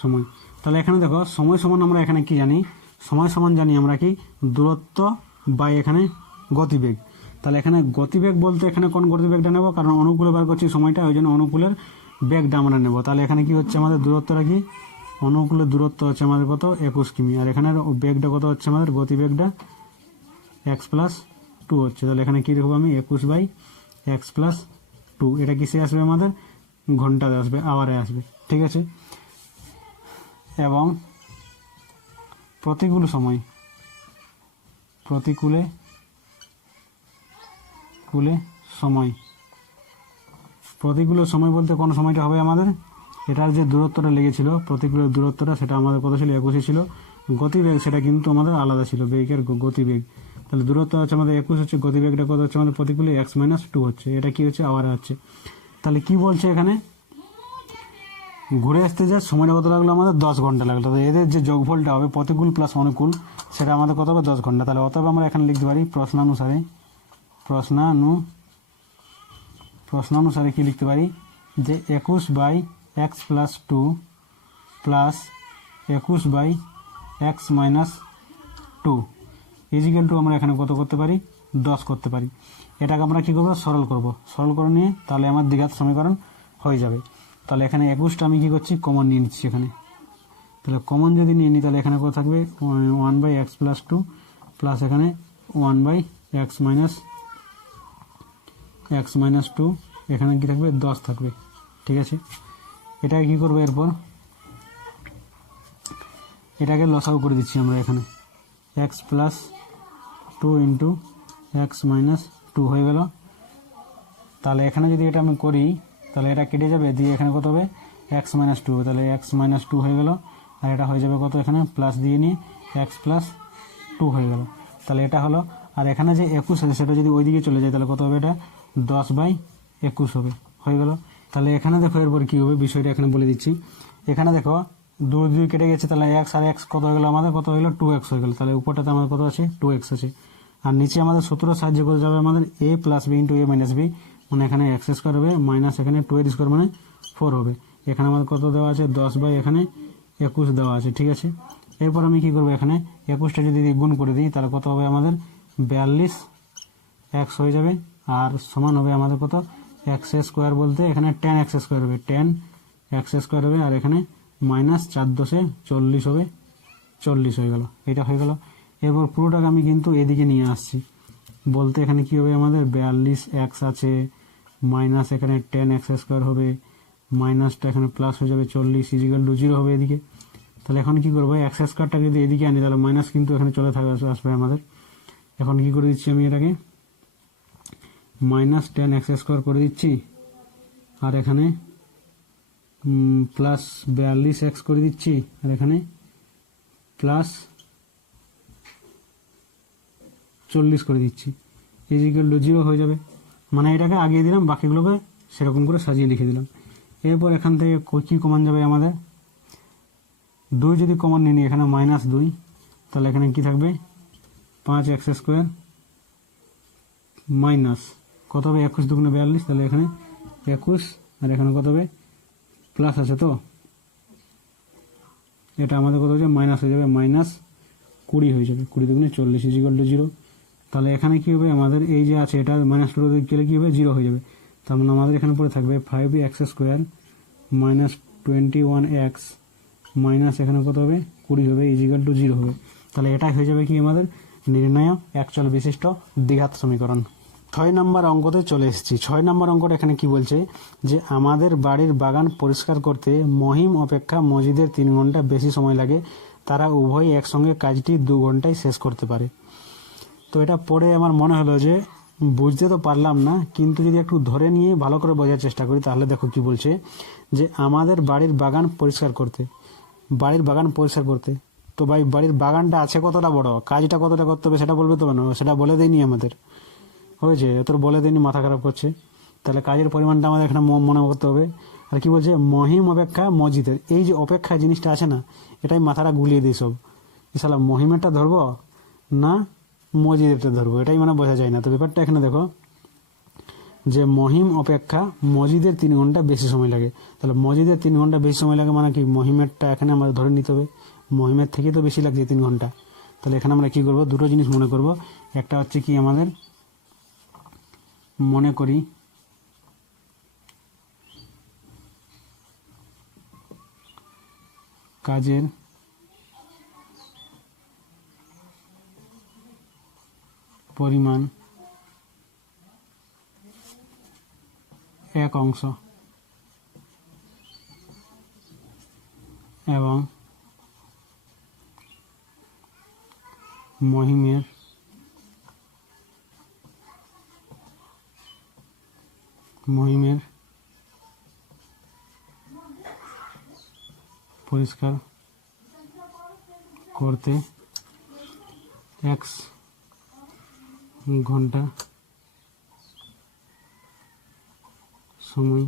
সময়। তাহলে এখানে দেখো সময় সমান আমরা এখানে কি জানি? সময় সমান জানি আমরা কি? দূরত্ব বাই এখানে গতিবেগ। তাহলে এখানে গতিবেগ বলতে এখানে কোন গতিবেগটা নেব? কারণ অনুকূলে বার করছি সময়টা, ওই জন্য অনুকূলের বেগটা আমরা নেব। তাহলে এখানে কি হচ্ছে আমাদের? দূরত্বটা কি? অনুকূলের দূরত্ব হচ্ছে আমাদের কত? 21 কিমি। আর এখানে বেগটা কত হচ্ছে আমাদের? গতিবেগটা x+2 হচ্ছে। তাহলে এখানে কী দেখবো আমি? 21/x+2। এটা কিসে আসবে আমাদের? ঘন্টাতে আসবে, আওয়ারে আসবে। ঠিক আছে, এবং প্রতিকূল সময়, প্রতিকূলে সময়। প্রতিকূল সময় বলতে কোন সময়টা হবে আমাদের? এটার যে দূরত্বটা লেগেছিল, প্রতিকূলের দূরত্বটা, সেটা আমাদের কত ছিল? 21 ছিল। গতিবেগ সেটা কিন্তু আমাদের আলাদা ছিল, বেগের গতিবেগ। তাহলে দূরত্ব হচ্ছে আমাদের 21 হচ্ছে, গতিবেগটা কত হচ্ছে আমাদের? প্রতিকূলে x-2 হচ্ছে। এটা কি হচ্ছে? আওয়ারে হচ্ছে। তাহলে কি বলছে এখানে? ঘুরে আসতে যা সময়টা কত লাগলো আমাদের? 10 ঘন্টা লাগলো। তো এদের যে যোগফলটা হবে প্রতিকূল প্লাস অনুকূল, সেটা আমাদের কত হবে? 10 ঘন্টা। তাহলে অতএব আমরা এখানে লিখতে পারি প্রশ্নানুসারে কি লিখতে পারি? যে 21/x+2 plus 21/x-2 is equal two আমরা এখানে কত করতে পারি? 10 করতে পারি। এটাকে আমরা কী করবো? সরল করব। সরল করে নিয়ে তাহলে আমার দ্বিঘাত সমীকরণ হয়ে যাবে। তাহলে এখানে 21টা আমি কী করছি? কমন নিয়ে নিচ্ছি এখানে। তাহলে কমন যদি নিয়ে নিই, তাহলে এখানে কত থাকবে? 1/x+2 প্লাস এখানে 1/x-2, এখানে কি থাকবে? 10 থাকবে। ঠিক আছে, এটাকে কী করবো? এরপর এটাকে লসাগু করে দিচ্ছি আমরা এখানে। x+2 ইন্টু x-2 হয়ে গেল। তাহলে এখানে যদি এটা আমি করি, তাহলে এটা কেটে যাবে, দিয়ে এখানে কত হবে? x-2, তাহলে x-2 হয়ে গেল। আর এটা হয়ে যাবে কত? এখানে প্লাস দিয়ে নিয়ে x+2 হয়ে গেল। তাহলে এটা হলো। আর এখানে যে 21 আছে সেটা যদি ওইদিকে চলে যায়, তাহলে কত হবে? এটা 10/21 হবে, হয়ে গেল। তাহলে এখানে দেখো এরপর কী হবে বিষয়টা এখানে বলে দিচ্ছি। এখানে দেখো 2 কেটে গেছে, তাহলে x আর x কত হয়ে গেল আমাদের? কত হয়ে গেল? 2x হয়ে গেল। তাহলে উপরটাতে আমাদের কত আছে? 2x আছে। আর নিচে আমাদের সূত্র সাহায্য করে যাবে আমাদের a + b × a - b, মানে এখানে x² হবে মাইনাস এখানে 2a² মানে 4 হবে। এখানে আমাদের কত দেওয়া আছে? 10 বাই এখানে 21 দেওয়া আছে। ঠিক আছে, এরপর আমি কি করবো, এখানে 21টা যদি গুণ করে দিই তাহলে কত হবে আমাদের 42x হয়ে যাবে। আর সমান হবে আমাদের কত, এক্স স্কোয়ার বলতে এখানে 10x স্কোয়ার হবে, 10x স্কোয়ার হবে। আর এখানে মাইনাস 4×10 40 হবে, 40 হয়ে গেল, এটা হয়ে গেল। এরপর পুরোটাকে আমি কিন্তু এদিকে নিয়ে আসছি, বলতে এখানে কি হবে আমাদের 42x আছে, মাইনাস এখানে 10x স্কোয়ার হবে, মাইনাসটা এখানে প্লাস হয়ে যাবে 40 = 0 হবে এদিকে। তাহলে এখন কি করবো, এক্স স্কোয়ারটা যদি এদিকে আনি তাহলে মাইনাস কিন্তু এখানে চলে আসবে আমাদের। এখন কি করে দিচ্ছি আমি এটাকে, মাইনাস 10x স্কোয়ার করে দিচ্ছি, আর এখানে প্লাস 42x করে দিচ্ছি, আর এখানে প্লাস 40 করে দিচ্ছি, = 0 হয়ে যাবে। মানে এটাকে আগিয়ে দিলাম, বাকিগুলোকে সেরকম করে সাজিয়ে লিখে দিলাম। এরপর এখান থেকে কি কমন যাবে আমাদের, 2 যদি কমন নিই এখানে -2, তাহলে এখানে কি থাকবে 5x স্কোয়ার মাইনাস কত হবে 21 × 2 = 42, তাহলে এখানে 21, আর এখানে কত হবে প্লাস আছে, তো এটা আমাদের কত হচ্ছে মাইনাস হয়ে যাবে, -20 হয়ে যাবে, 20 × 2 = 40 = 0। তাহলে এখানে কি হবে আমাদের, এই যে আছে এটা -2 গেলে কি হবে 0 হয়ে যাবে। তার মানে আমাদের এখানে পরে থাকবে 5x square minus 21x minus এখানে কত হবে 20 হবে, = 0 হবে। তাহলে এটাই হয়ে যাবে কি আমাদের নির্ণয় একচল বিশিষ্ট দ্বিঘাত সমীকরণ। 6 নম্বর অঙ্কতে চলে এসেছি। 6 নম্বর অঙ্কটা এখানে কি বলছে, যে আমাদের বাড়ির বাগান পরিষ্কার করতে মহিম অপেক্ষা মজিদের 3 ঘন্টা বেশি সময় লাগে, তারা উভয় একসঙ্গে কাজটি 2 ঘন্টায় শেষ করতে পারে। তো এটা পড়ে আমার মনে হলো যে বুঝতে তো পারলাম না, কিন্তু যদি একটু ধরে নিয়ে ভালো করে বোঝার চেষ্টা করি তাহলে দেখো কি বলছে, যে আমাদের বাড়ির বাগান পরিষ্কার করতে, তো ভাই বাড়ির বাগানটা আছে কতটা বড়, কাজটা কতটা করতে হবে সেটা বলবে তো না, সেটা বলে দেয়নি আমাদের, হয়েছে তোর বলে দেয়নি, মাথা খারাপ করছে। তাহলে কাজের পরিমাণটা আমাদের এখানে মনে করতে হবে। আর কি বলছে, মহিম অপেক্ষা মসজিদের, এই যে অপেক্ষা জিনিসটা আছে না, এটাই মাথাটা গুলিয়ে দিই সব, শালা মহিমেরটা ধরবো না মসজিদেরটা ধরবো, এটাই মানে বোঝা যায় না। তো ব্যাপারটা এখানে দেখো, যে মহিম অপেক্ষা মসজিদের 3 ঘন্টা বেশি সময় লাগে, তাহলে মসজিদের 3 ঘন্টা বেশি সময় লাগে মানে কি, মহিমেরটা এখানে আমরা ধরে নিতে হবে, মহিমের থেকে তো বেশি লাগছে 3 ঘন্টা। তাহলে এখানে আমরা কি করব, দুটো জিনিস মনে করব। একটা হচ্ছে কি, আমাদের মনে করি কাজের পরিমাণ 1 অংশ এবং মহিমের পরিষ্কার করতে x ঘন্টা সময়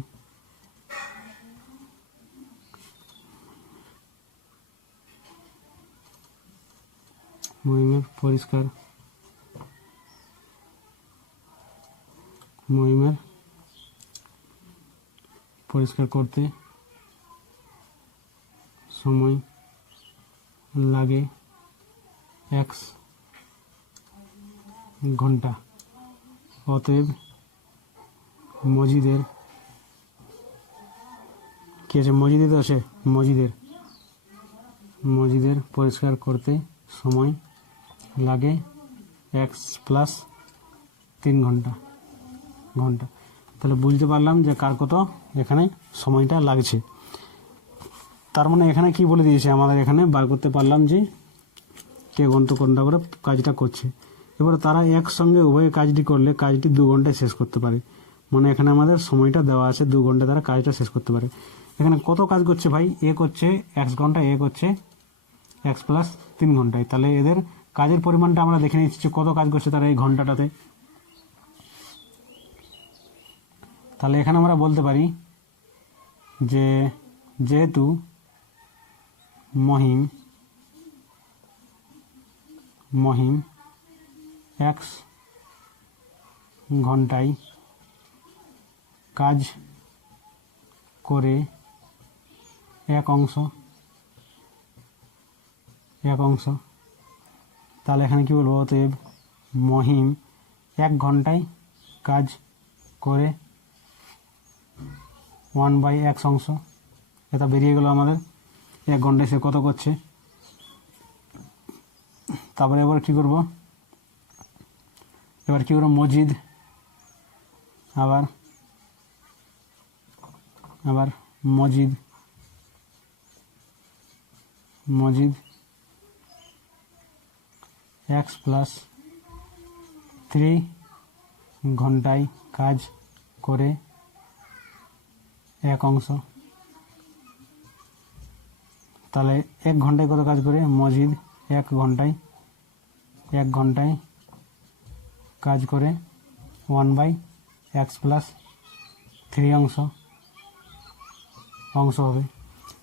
মহিমের পরিষ্কার করতে সময় লাগে x ঘন্টা। অতএব মসজিদের কি আছে, মসজিদের আছে, মসজিদের পরিষ্কার করতে সময় লাগে x + 3 ঘন্টা। তাহলে বুঝতে পারলাম যে কার কত এখানে সময়টা লাগছে। তার মানে এখানে কি বলে দিয়েছে, আমাদের এখানে বার করতে পারলাম যে কে ঘন্টা করে কাজটা করছে। এবারে তারা একসঙ্গে উভয়ে কাজটি করলে কাজটি 2 ঘন্টায় শেষ করতে পারে, মানে এখানে আমাদের সময়টা দেওয়া আছে 2 ঘন্টায় তারা কাজটা শেষ করতে পারে। এখানে কত কাজ করছে ভাই, এ করছে x ঘন্টা, এ করছে x + 3 ঘন্টায়। তাহলে এদের কাজের পরিমাণটা আমরা দেখে নিচ্ছি কত কাজ করছে তারা এই ঘন্টাটাতে। তাহলে এখানে আমরা বলতে পারি যে যেহেতু মহিম x ঘন্টায় কাজ করে 1 অংশ 1 অংশ। তাহলে এখানে কি বলবো, অতএব মহিম 1 ঘন্টায় কাজ করে 1/x অংশ। এটা বেরিয়ে গেল আমাদের 1 ঘন্টায় সে কত করছে। তারপরে এবার কি করব, মজিদ আবার মজিদ x + 3 ঘন্টায় কাজ করে 1 অংশ। তাহলে 1 ঘন্টায় কত কাজ করে, মজিদ 1 ঘন্টায় কাজ করে 1/x + 3 অংশ হবে।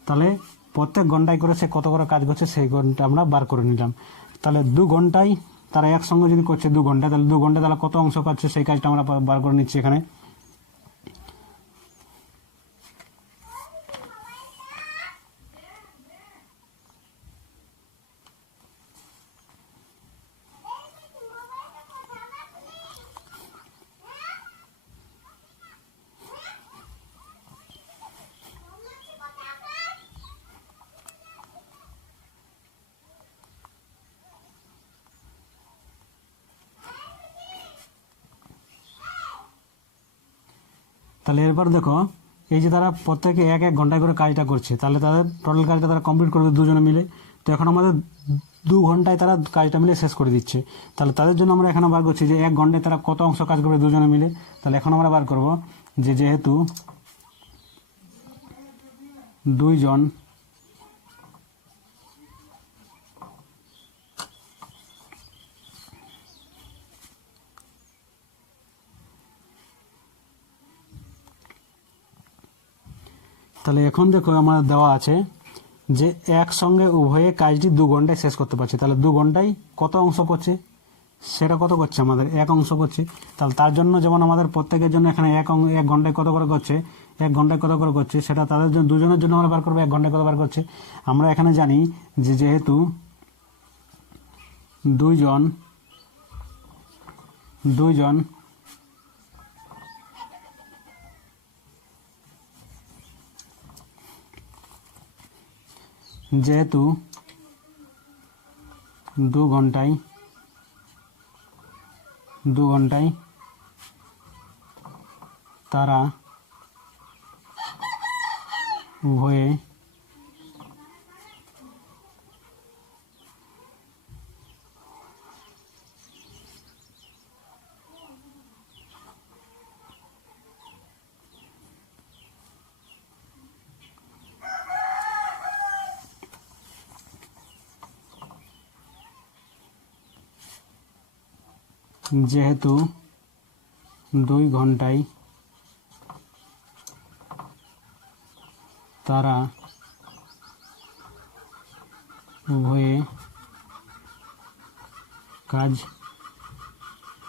তাহলে প্রত্যেক ঘন্টায় করে সে কত করে কাজ করছে সেই ঘন্টা আমরা বার করে নিলাম। তাহলে 2 ঘন্টায় তারা একসঙ্গে যদি করছে 2 ঘন্টায়, তাহলে 2 ঘন্টায় তারা কত অংশ করছে সেই কাজটা আমরা বার করে নিচ্ছি এখানে। তাহলে এরপর দেখো, এই যে তারা প্রত্যেকে 1 ঘন্টায় করে কাজটা করছে, তাহলে তাদের টোটাল কাজটা তারা কমপ্লিট করবে দুজনে মিলে। তো এখন আমাদের 2 ঘন্টায় তারা কাজটা মিলে শেষ করে দিচ্ছে। তাহলে তাদের জন্য আমরা এখানে বার করছি যে 1 ঘন্টায় তারা কত অংশ কাজ করবে দুজনে মিলে। তাহলে এখন আমরা বার করব যে যেহেতু 2 জন তাহলে এখন দেখো আমার দেওয়া আছে যে একসঙ্গে উভয়ে কাজটি 2 ঘন্টায় শেষ করতে পারছে। তাহলে 2 ঘন্টায় কত অংশ করছে, সেটা কত করছে আমাদের 1 অংশ করছে। তাহলে তার জন্য যেমন আমাদের প্রত্যেকের জন্য এখানে 1 ঘন্টায় কত করে করছে, 1 ঘন্টায় কত করে করছে, সেটা তাদের জন্য দুজনের জন্য আমরা বার করবো 1 ঘন্টায় কত বার করছে। আমরা এখানে জানি যে যেহেতু 2 জন যেহেতু 2 ঘন্টায় তারা উভয়ে যেহেতু 2 ঘন্টায় তারা উভয়ে কাজ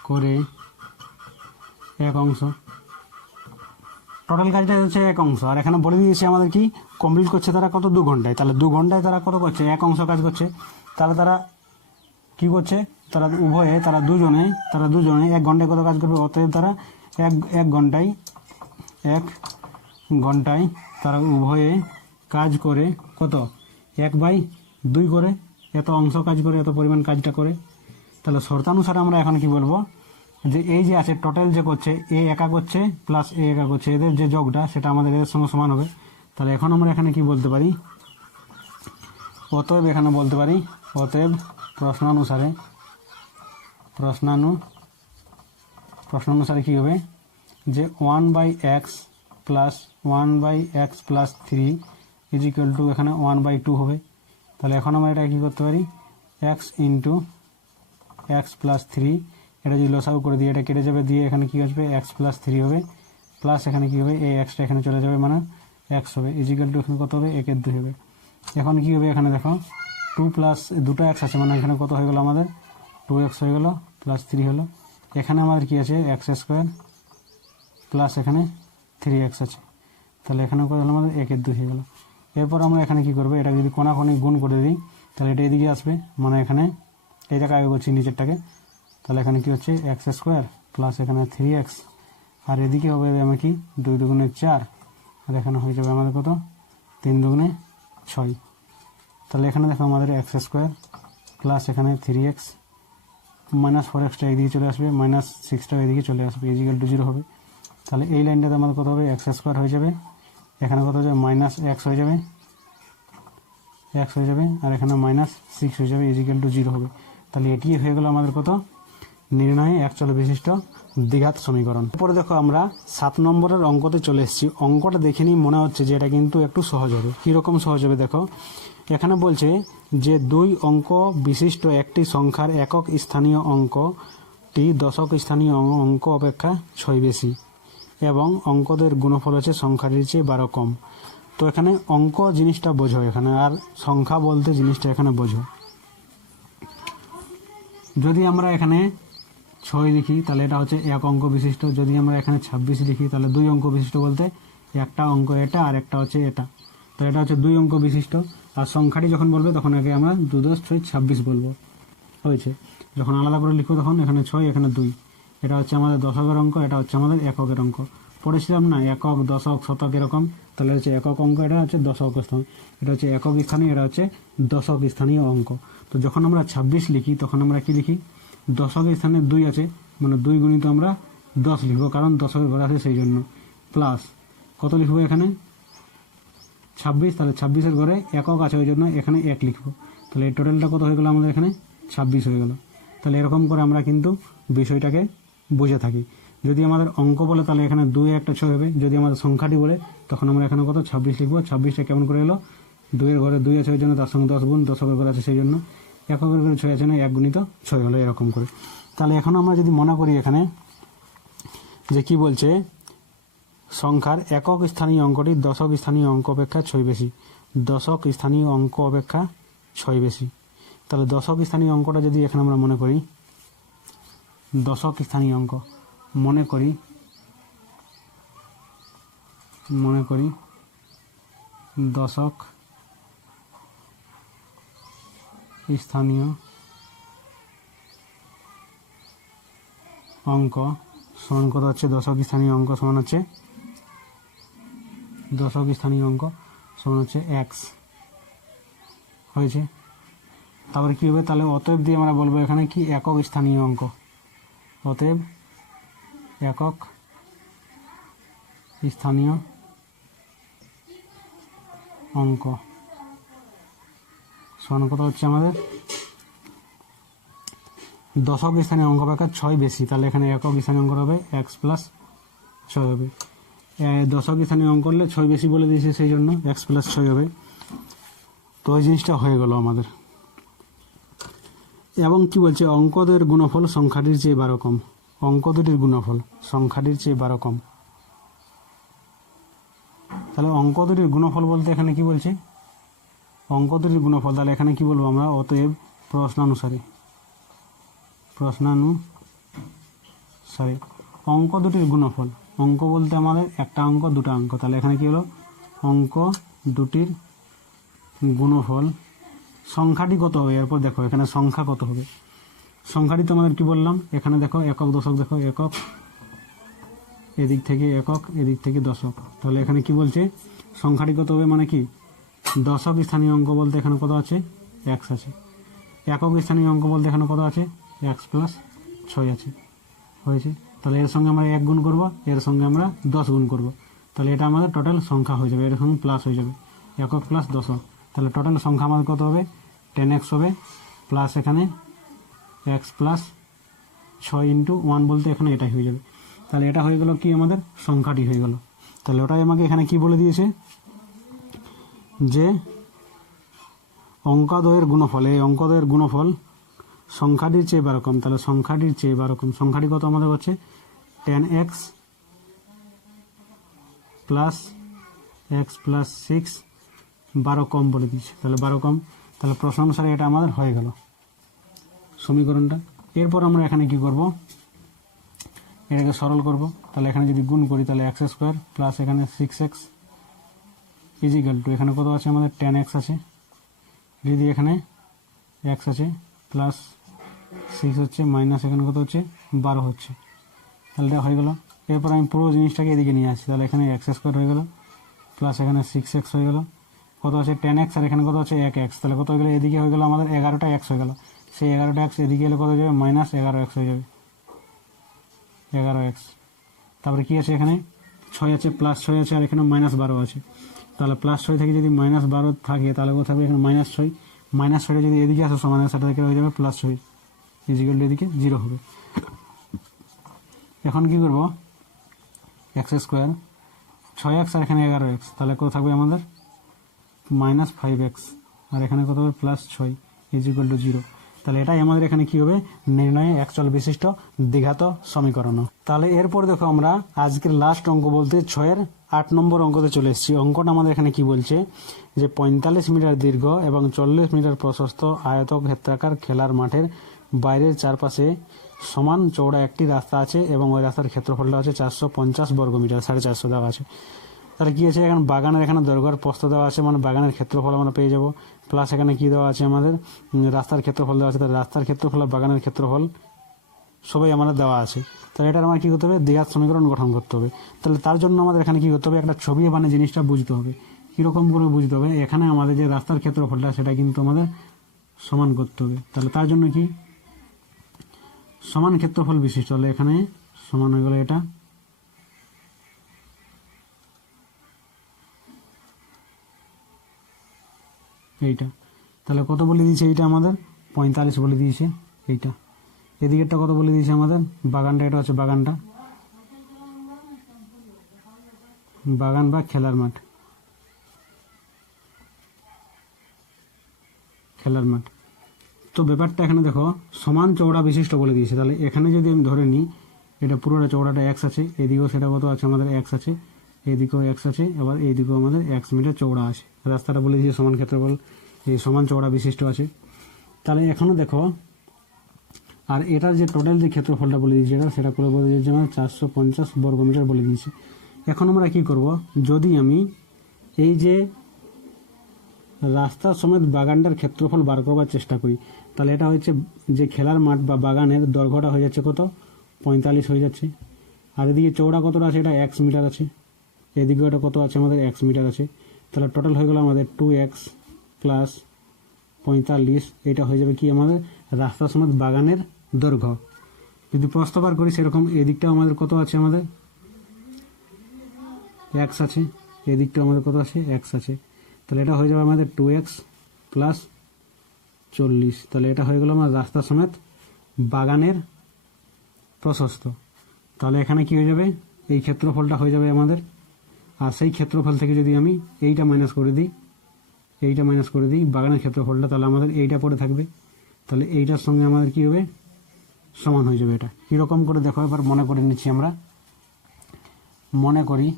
করে 1 অংশ। টোটাল কাজটা হচ্ছে 1 অংশ, আর এখানে বলে দিয়েছে আমাদের কি কমপ্লিট করছে তারা কত 2 ঘন্টায়। তাহলে 2 ঘন্টায় তারা কত করছে, 1 অংশ কাজ করছে। তাহলে তারা কি করছে, তারা উভয়ে দুজনে 1 ঘন্টায় কত কাজ করবে, অতএব তারা 1 ঘন্টায় তারা উভয়ে কাজ করে কত 1/2 করে এত অংশ কাজ করে, এত পরিমাণ কাজটা করে। তাহলে শর্তানুসারে আমরা এখন কি বলবো যে এই যে আছে টোটাল যে করছে এ একা করছে প্লাস এ একা করছে, এদের যে যোগটা সেটা আমাদের এদের সঙ্গে সমান হবে। তাহলে এখন আমরা এখানে কি বলতে পারি, অতএব এখানে বলতে পারি অতএব প্রশ্নানুসারে কি হবে যে 1/x + 3 = এখানে 1/2 হবে। তাহলে এখন আমরা এটা কি করতে পারি, x × x + 3, এটা যদি লসাগু করে দিয়ে এটা কেটে যাবে, দিয়ে এখানে কি আসবে x + 3 হবে, প্লাস এখানে কি হবে এই এক্সটা এখানে চলে যাবে, মানে x হবে = এখানে কত হবে 1/2 হবে। এখন কি হবে, এখানে দেখো 2 + 2টা x আছে, মানে এখানে কত হয়ে গেল আমাদের 2x হয়ে গেল প্লাস 3 হলো। এখানে আমাদের কি আছে x² প্লাস এখানে 3x আছে। তাহলে এখানে কত হলো আমাদের 1/2 হয়ে গেল। এরপর আমরা এখানে কি করব, এটা যদি কোনাকুনি গুণ করে দিই তাহলে এটা এদিকে আসবে, মানে এখানে এইটাকে আগে করছি নিচেরটাকে, তাহলে এখানে কি হচ্ছে এক্স স্কোয়ার প্লাস এখানে 3x, আর এদিকে হবে আমার কি 2 দুগুণে 4, আর এখানে হয়ে যাবে আমাদের কত 3 দুগুণে 6। তাহলে এখানে দেখো আমাদের এক্স স্কোয়ার প্লাস এখানে 3x মাইনাস 4xটা এদিকে চলে আসবে, মাইনাস 6টা এদিকে চলে আসবে, ইজিক্যাল টু 0 হবে। তাহলে এই লাইনটাতে আমাদের কত হবে এক্স স্কোয়ার হয়ে যাবে, এখানে কত হয়ে যাবে মাইনাস এক্স হয়ে যাবে, আর এখানে মাইনাস 6 হয়ে যাবে, ইজিক্যাল টু 0 হবে। তাহলে এটি হয়ে গেল আমাদের কত নির্ণয়ে এক চল বিশিষ্ট দ্বিঘাত সমীকরণ। এরপরে দেখো আমরা 7 নম্বরের অঙ্কতে চলে এসেছি। অঙ্কটা দেখে নিই, মনে হচ্ছে যে এটা কিন্তু একটু সহজ হবে। কীরকম সহজ হবে দেখো, এখানে বলছে যে 2 অঙ্ক বিশিষ্ট একটি সংখ্যার একক স্থানীয় অঙ্কটি দশক স্থানীয় অঙ্ক অপেক্ষা 6 বেশি এবং অঙ্কদের গুণফল হচ্ছে সংখ্যাটির চেয়ে 12 কম। তো এখানে অঙ্ক জিনিসটা বোঝো এখানে, আর সংখ্যা বলতে জিনিসটা এখানে বোঝো। যদি আমরা এখানে 6 লিখি তাহলে এটা হচ্ছে 1 অঙ্ক বিশিষ্ট, যদি আমরা এখানে 26 লিখি তাহলে 2 অঙ্ক বিশিষ্ট বলতে একটা অঙ্ক এটা আর একটা হচ্ছে এটা, তো এটা হচ্ছে 2 অঙ্ক বিশিষ্ট। আর সংখ্যাটি যখন বলবে তখন আগে আমরা 2 × 6 = 26 বলবো, হয়েছে। যখন আলাদা করে লিখবো তখন এখানে 6 এখানে 2, এটা হচ্ছে আমাদের দশকের অঙ্ক, এটা হচ্ছে আমাদের এককের অঙ্ক। পড়েছিলাম না একক দশক শতক এরকম, তাহলে হচ্ছে একক অঙ্ক, এটা হচ্ছে দশক স্থান, এটা হচ্ছে একক স্থানীয়, এটা হচ্ছে দশক স্থানীয় অঙ্ক। তো যখন আমরা 26 লিখি তখন আমরা কি লিখি, দশকের স্থানে 2 আছে মানে 2 গুণিত আমরা 10 লিখবো, কারণ দশকের ঘর আছে সেই জন্য, প্লাস কত লিখবো এখানে 26, তাহলে 26-এর ঘরে একক আছে ওই জন্য এখানে 1 লিখবো, তাহলে এই টোটালটা কত হয়ে গেল আমাদের এখানে 26 হয়ে গেল। তাহলে এরকম করে আমরা কিন্তু বিষয়টাকে বুঝে থাকি। যদি আমাদের অঙ্ক বলে তাহলে এখানে 2 একটা 6 হবে, যদি আমাদের সংখ্যাটি বলে তখন আমরা এখানে কত 26 লিখবো। 26টা কেমন করে এলো, 2-এর ঘরে 2 আছে ওই জন্য তার সঙ্গে 10 গুণ, দশকের ঘরে আছে সেই জন্য, এককের ঘরে 6 আছে না 1 গুণিত 6 হলো এরকম করে। তাহলে এখন আমরা যদি মনে করি এখানে যে কি বলছে, সংখ্যার একক স্থানীয় অঙ্কটি দশক স্থানীয় অঙ্ক অপেক্ষা 6 বেশি, দশক স্থানীয় অঙ্ক অপেক্ষা 6 বেশি। তাহলে দশক স্থানীয় অঙ্কটা যদি এখানে আমরা মনে করি, দশক স্থানীয় অঙ্ক মনে করি দশক স্থানীয় অঙ্ক সমান কত হচ্ছে, দশক স্থানীয় অঙ্ক সমান হচ্ছে x, হয়েছে। তারপরে কী হবে, তাহলে অতএব দিয়ে আমরা বলবো এখানে কি একক স্থানীয় অঙ্ক, অতএব একক স্থানীয় অঙ্ক সমান কত হচ্ছে আমাদের দশক স্থানীয় অঙ্ক অপেক্ষা 6 বেশি, তাহলে এখানে একক স্থানীয় অঙ্ক হবে x + 6 হবে। দশক স্থানীয় অঙ্ক করলে 6 বেশি বলে দিয়েছে সেই জন্য x + 6 হবে। তো ওই জিনিসটা হয়ে গেল আমাদের। এবং কি বলছে, অঙ্কদের গুণফল সংখ্যাটির চেয়ে 12 কম, অঙ্ক দুটির গুণফল সংখ্যাটির চেয়ে 12 কম। তাহলে অঙ্ক দুটির গুণফল বলতে এখানে কি বলছে, অঙ্ক দুটির গুণফল, তাহলে এখানে কি বলবো আমরা, অতএব প্রশ্নানুসারে অঙ্ক দুটির গুণফল, অঙ্ক বলতে আমাদের একটা অঙ্ক দুটো অঙ্ক, তাহলে এখানে কি হলো অঙ্ক দুটির গুণফল সংখ্যাটি কত হবে, এরপর দেখো এখানে সংখ্যা কত হবে, সংখ্যাটি তো আমাদের কি বললাম, এখানে দেখো একক দশক, দেখো একক এদিক থেকে একক এদিক থেকে দশক, তাহলে এখানে কি বলছে সংখ্যাটি কত হবে, মানে কি দশক স্থানীয় অঙ্ক বলতে এখানে কত আছে x আছে, একক স্থানীয় অঙ্ক বলতে এখানে কত আছে x + 6 আছে, হয়েছে। তাহলে এর সঙ্গে আমরা 1 গুণ করবো, এর সঙ্গে আমরা 10 গুণ করবো, তাহলে এটা আমাদের টোটাল সংখ্যা হয়ে যাবে, এর সঙ্গে প্লাস হয়ে যাবে একক প্লাস দশক, তাহলে টোটাল সংখ্যা আমাদের কত হবে 10x হবে, প্লাস এখানে x + 6 × 1 বলতে এখানে এটাই হয়ে যাবে। তাহলে এটা হয়ে গেল কি আমাদের সংখ্যাটি হয়ে গেল। তাহলে ওটাই আমাকে এখানে কি বলে দিয়েছে যে অঙ্কদ্বয়ের গুণফল, এই অঙ্কদ্বয়ের গুণফল সংখ্যাটির চেয়ে 12 কম, তাহলে সংখ্যাটির চেয়ে 12 কম, সংখ্যাটি কত আমাদের হচ্ছে 10x + x + 6 12 কম বলে দিচ্ছে, তাহলে 12 কম, তাহলে প্রশ্ন অনুসারে এটা আমাদের হয়ে গেল সমীকরণটা। এরপর আমরা এখানে কি করব, এটাকে সরল করব, তাহলে এখানে যদি গুণ করি তাহলে x² প্লাস এখানে 6x = এখানে কত আছে আমাদের 10x আছে, যদি এখানে এক্স আছে প্লাস 6 হচ্ছে মাইনাস এখানে কত হচ্ছে 12 হচ্ছে, তাহলে এটা হয়ে গেল। এরপর আমি পুরো জিনিসটাকে এদিকে নিয়ে আসছি, তাহলে এখানে এক্স স্কোয়ার হয়ে গেল প্লাস এখানে 6x হয়ে গেল, কত আছে 10x, আর এখানে কত আছে 1x, তাহলে কত হয়ে গেলো এদিকে হয়ে গেলো আমাদের 11টা x হয়ে গেল। সেই 11টা x এদিকে এলে কত হয়ে যাবে মাইনাস 11x হয়ে যাবে, 11x। তারপরে কি আছে এখানে 6 আছে প্লাস 6 আছে আর এখানে -12 আছে, তাহলে +6 থেকে যদি -12 থাকে তাহলে কত থাকবে এখানে -6, -6টা যদি এদিকে আসে সমান সেটা থেকে হয়ে যাবে +6 ইজিক্যাল টু এদিকে 0 হবে। এখন কি করব এক্স স্কোয়ার 6x আর এখানে 11x, তাহলে কত থাকবে আমাদের -5x, আর এখানে কত হবে +6 ইজিক্যাল টু 0। তাহলে এটাই আমাদের এখানে কি হবে নির্ণয়ে একচল বিশিষ্ট দ্বিঘাত সমীকরণ। তাহলে এরপর দেখো আমরা আজকের লাস্ট অঙ্ক বলতে 6-এর 8 নম্বর অঙ্কতে চলে এসেছি। অঙ্কটা আমাদের এখানে কি বলছে যে 45 মিটার দীর্ঘ এবং 40 মিটার প্রশস্ত আয়তক্ষেত্রাকার খেলার মাঠের বাইরের চারপাশে সমান চওড়া একটি রাস্তা আছে এবং ওই রাস্তার ক্ষেত্রফলটা আছে 450 বর্গমিটার, 450 দেওয়া আছে। তাহলে কি আছে এখন বাগানের এখানে দৈর্ঘ্যের প্রস্থ দেওয়া আছে, মানে বাগানের ক্ষেত্রফল আমরা পেয়ে যাব, প্লাস এখানে কি দেওয়া আছে আমাদের রাস্তার ক্ষেত্রফল দেওয়া আছে। তাহলে রাস্তার ক্ষেত্রফল আর বাগানের ক্ষেত্রফল সবাই আমাদের দেওয়া আছে। তাহলে এটার আমার কী করতে হবে দ্বিঘাত সমীকরণ গঠন করতে হবে। তাহলে তার জন্য আমাদের এখানে কী করতে হবে একটা ছবি মানে জিনিসটা বুঝতে হবে। কীরকম করে বুঝতে হবে, এখানে আমাদের যে রাস্তার ক্ষেত্রফলটা সেটা কিন্তু আমাদের সমান করতে হবে। তাহলে তার জন্য কি সমান ক্ষেত্রফল বিশিষ্ট, তাহলে এখানে সমান হয়ে গেল এটা, এইটা। তাহলে কত বলে দিয়েছে এইটা আমাদের 45 বলে দিয়েছে এইটা। এদিকেরটা কত বলে দিয়েছে আমাদের বাগানটা, এটা হচ্ছে বাগানটা, বাগান বা খেলার মাঠ, খেলার মাঠ। তো ব্যাপারটা এখানে দেখো সমান চওড়া বিশিষ্ট বলে দিয়েছে। তাহলে এখানে যদি আমি ধরে নিই এটা পুরোটা চওড়াটা x আছে, এদিকেও সেটা কত আছে আমাদের x আছে, এদিকেও x আছে, এবার এইদিকেও আমাদের 1 মিটার চওড়া আছে। রাস্তাটা বলে দিয়েছে সমান ক্ষেত্রফল এই সমান চওড়া বিশিষ্ট আছে। তাহলে এখনও দেখো আর এটার যে টোটাল যে ক্ষেত্রফলটা বলে দিয়েছে এটা সেটা করে বলে দিয়েছে আমার 450 বর্গমিটার বলে দিয়েছে। এখন আমরা কি করব, যদি আমি এই যে রাস্তা সমেত বাগানটার ক্ষেত্রফল বার করবার চেষ্টা করি, তাহলে এটা হচ্ছে যে খেলার মাঠ বা বাগানের দৈর্ঘ্যটা হয়ে যাচ্ছে কত 45 হয়ে যাচ্ছে, আর এদিকে চওড়া কতটা আছে এটা 1 মিটার আছে, এদিকে এটা কত আছে আমাদের 1 মিটার আছে। তাহলে টোটাল হয়ে গেল আমাদের 2x প্লাস 45, এটা হয়ে যাবে কি আমাদের রাস্তা সমেত বাগানের দৈর্ঘ্য। যদি প্রস্থ বার করি সেরকম এদিকটাও আমাদের কত আছে আমাদের x আছে, এদিকটাও আমাদের কত আছে x আছে, তাহলে এটা হয়ে যাবে আমাদের 2x প্লাস 40। তাহলে এটা হয়ে গেল আমার রাস্তা সমেত বাগানের প্রশস্ত। তাহলে এখানে কি হয়ে যাবে এই ক্ষেত্রফলটা হয়ে যাবে আমাদের, আর সেই ক্ষেত্রফল থেকে যদি আমি এইটা মাইনাস করে দিই, এইটা মাইনাস করে দিই বাগানের ক্ষেত্রফলটা, তাহলে আমাদের এইটা পড়ে থাকবে। তাহলে এইটার সঙ্গে আমাদের কি হবে সমান হয়ে যাবে। এটা কীরকম করে দেখো এবার মনে করে নিচ্ছি আমরা। মনে করি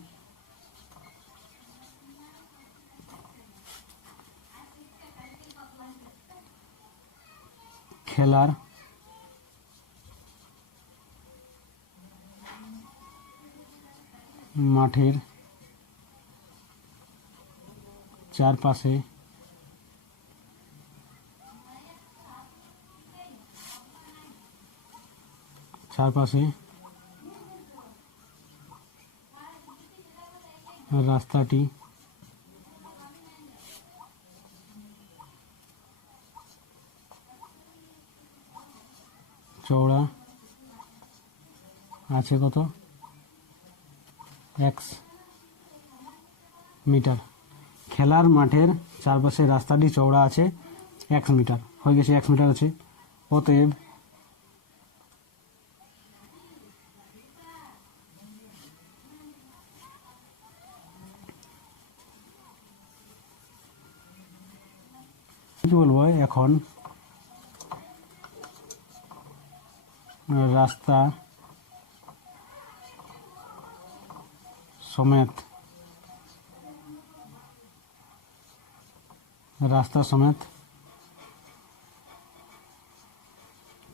খেলার মাঠের চারপাশে রাস্তাটি চওড়া আছে কত x মিটার। খেলার মাঠের চারপাশে রাস্তাটি চওড়া আছে 1 মিটার, হয়ে গেছে 1 মিটার আছে। অতএব কি বলবো এখন রাস্তা সমেত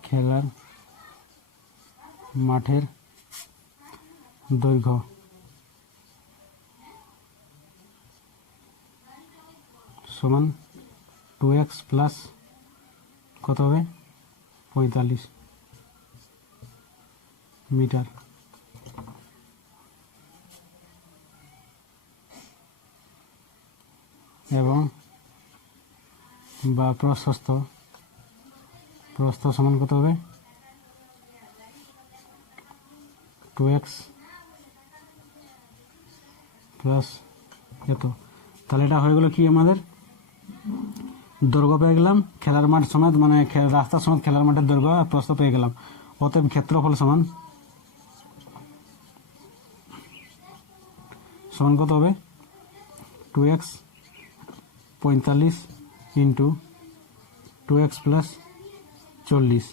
খেলার মাঠের দৈর্ঘ্য সমান 2x প্লাস কত হবে 45 মিটার। এবং বা প্রস্থ সমান কত হবে 2x প্লাস এত। তাহলে এটা হয়ে গেল কি আমাদের দৈর্ঘ্য পেয়ে গেলাম খেলার মাঠ সমেত, মানে রাস্তার সমেত খেলার মাঠের দৈর্ঘ্য আর প্রস্থ পেয়ে গেলাম। অতএব ক্ষেত্রফল সমান কত হবে 2x 45 ইন্টু 2x প্লাস 40,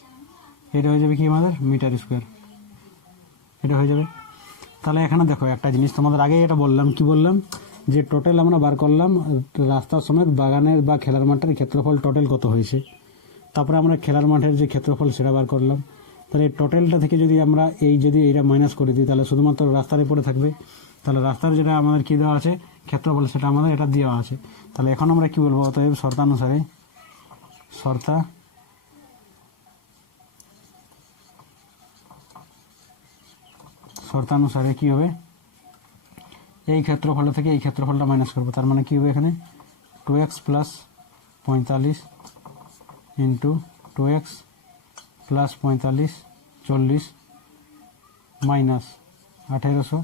এটা হয়ে যাবে কি আমাদের মিটার স্কোয়ার, এটা হয়ে যাবে। তাহলে এখানে দেখো একটা জিনিস তোমাদের আগে এটা বললাম, কি বললাম, যে টোটাল আমরা বার করলাম রাস্তার সমেত বাগানের বা খেলার মাঠের ক্ষেত্রফল টোটাল কত হয়েছে, তারপরে আমরা খেলার মাঠের যে ক্ষেত্রফল সেটা বার করলাম। তাহলে এই টোটালটা থেকে যদি আমরা যদি এইটা মাইনাস করে দিই তাহলে শুধুমাত্র রাস্তারই পড়ে থাকবে। তাহলে রাস্তার যেটা আমাদের কী দেওয়া আছে ক্ষেত্রফল সেটা আমাদের এটা দেওয়া আছে। তাহলে এখন আমরা কি বলবো, অতএব শর্তানুসারে কি হবে, এই ক্ষেত্রফল থেকে এই ক্ষেত্রফলটা মাইনাস করবো। তার মানে কি হবে এখানে 2x plus 45 into 2x plus 45 40 minus 1800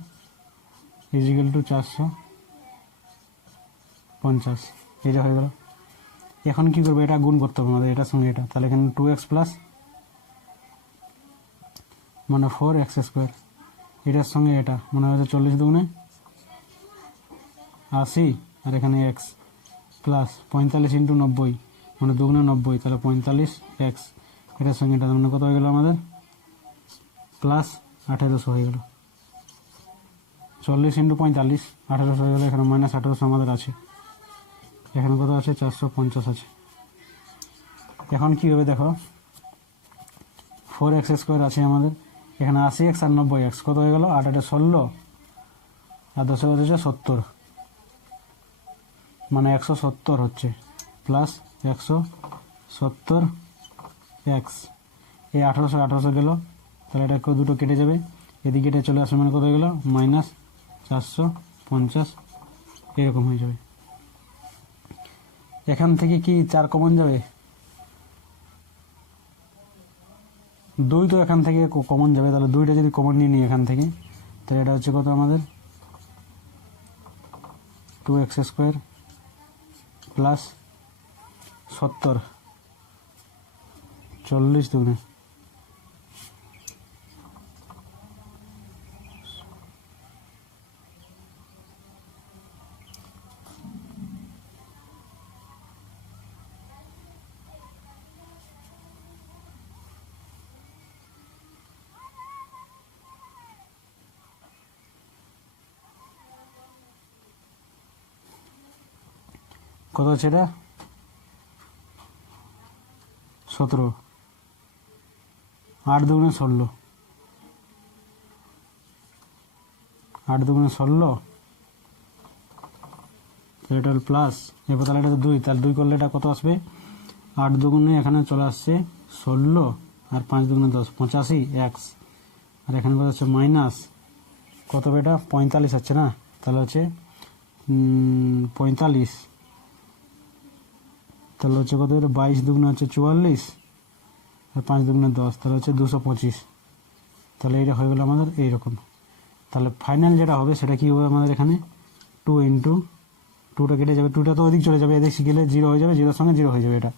is equal to 450, এটা হয়ে গেল। এখন কি করবো, এটা গুণ করতে হবে আমাদের এটার সঙ্গে এটা। তাহলে এখানে 2x প্লাস মানে 4x স্কোয়ার, এটার সঙ্গে এটা মানে হচ্ছে 40 দুগুণে 80 আর এখানে x প্লাস 45 ইন্টু 90 মানে দুগুণে 90, তাহলে 45x, এটার সঙ্গে এটা মানে কত হয়ে গেল আমাদের প্লাস 1800 হয়ে গেল। 40 ইন্টু 45 1800 হয়ে গেল, এখানে মাইনাস 1800 আমাদের আছে, এখানে কত আছে 450 আছে। এখন কি হবে দেখো 4x স্কোয়ার আছে আমাদের, এখানে 80x আর 90x কত হয়ে গেল 8 8 16 আর 10 হচ্ছে 70 মানে 170 হচ্ছে প্লাস 170x, এই 1800 গেল, তাহলে এটা দুটো কেটে যাবে, এদিকে এটা চলে আসবে মানে কত হয়ে গেল মাইনাস 450 এরকম হয়ে যাবে। এখান থেকে কি 4 কমন যাবে, 2 তো এখান থেকে কমন যাবে, তাহলে 2টা যদি কমন নিয়ে নিই এখান থেকে, তাহলে এটা হচ্ছে কত আমাদের 2x স্কোয়ার প্লাস 70 40 দুগুণে কত হচ্ছে এটা 17, 8 দুগুণে 16, 8 দুগুণে 16 এটা প্লাস, এবার তাহলে এটা 2, তাহলে 2 করলে এটা কত আসবে 8 দুগুণে এখানে চলে আসছে 16 আর 5 দুগুণে 10 85x, আর এখানে কত হচ্ছে মাইনাস কত হবে এটা 45 হচ্ছে না, তাহলে হচ্ছে 45, তাহলে হচ্ছে কত 22 দুগুণে হচ্ছে 44 আর 5 দুগুণে 10, তাহলে হচ্ছে 225, তাহলে এটা হয়ে গেল আমাদের এইরকম। তাহলে ফাইনাল যেটা হবে সেটা কি হবে আমাদের এখানে 2 ইন্টু 2টা কেটে যাবে, 2টা তো ওদিক চলে যাবে, এদিক গেলে 0 হয়ে যাবে, 0 সঙ্গে 0 হয়ে যাবে এটা,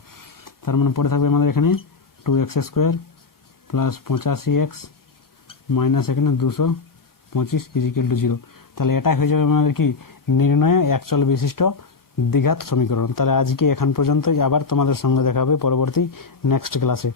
তার মানে পড়ে থাকবে আমাদের এখানে 2x square plus 85x minus এখানে 225 ইজিক্যাল টু 0। তাহলে এটা হয়ে যাবে আমাদের কি নির্ণয় একচল বিশিষ্ট দ্বিঘাত সমীকরণ। তাহলে আজকে এখান পর্যন্তই, আবার তোমাদের সঙ্গে দেখা হবে পরবর্তী নেক্সট ক্লাসে।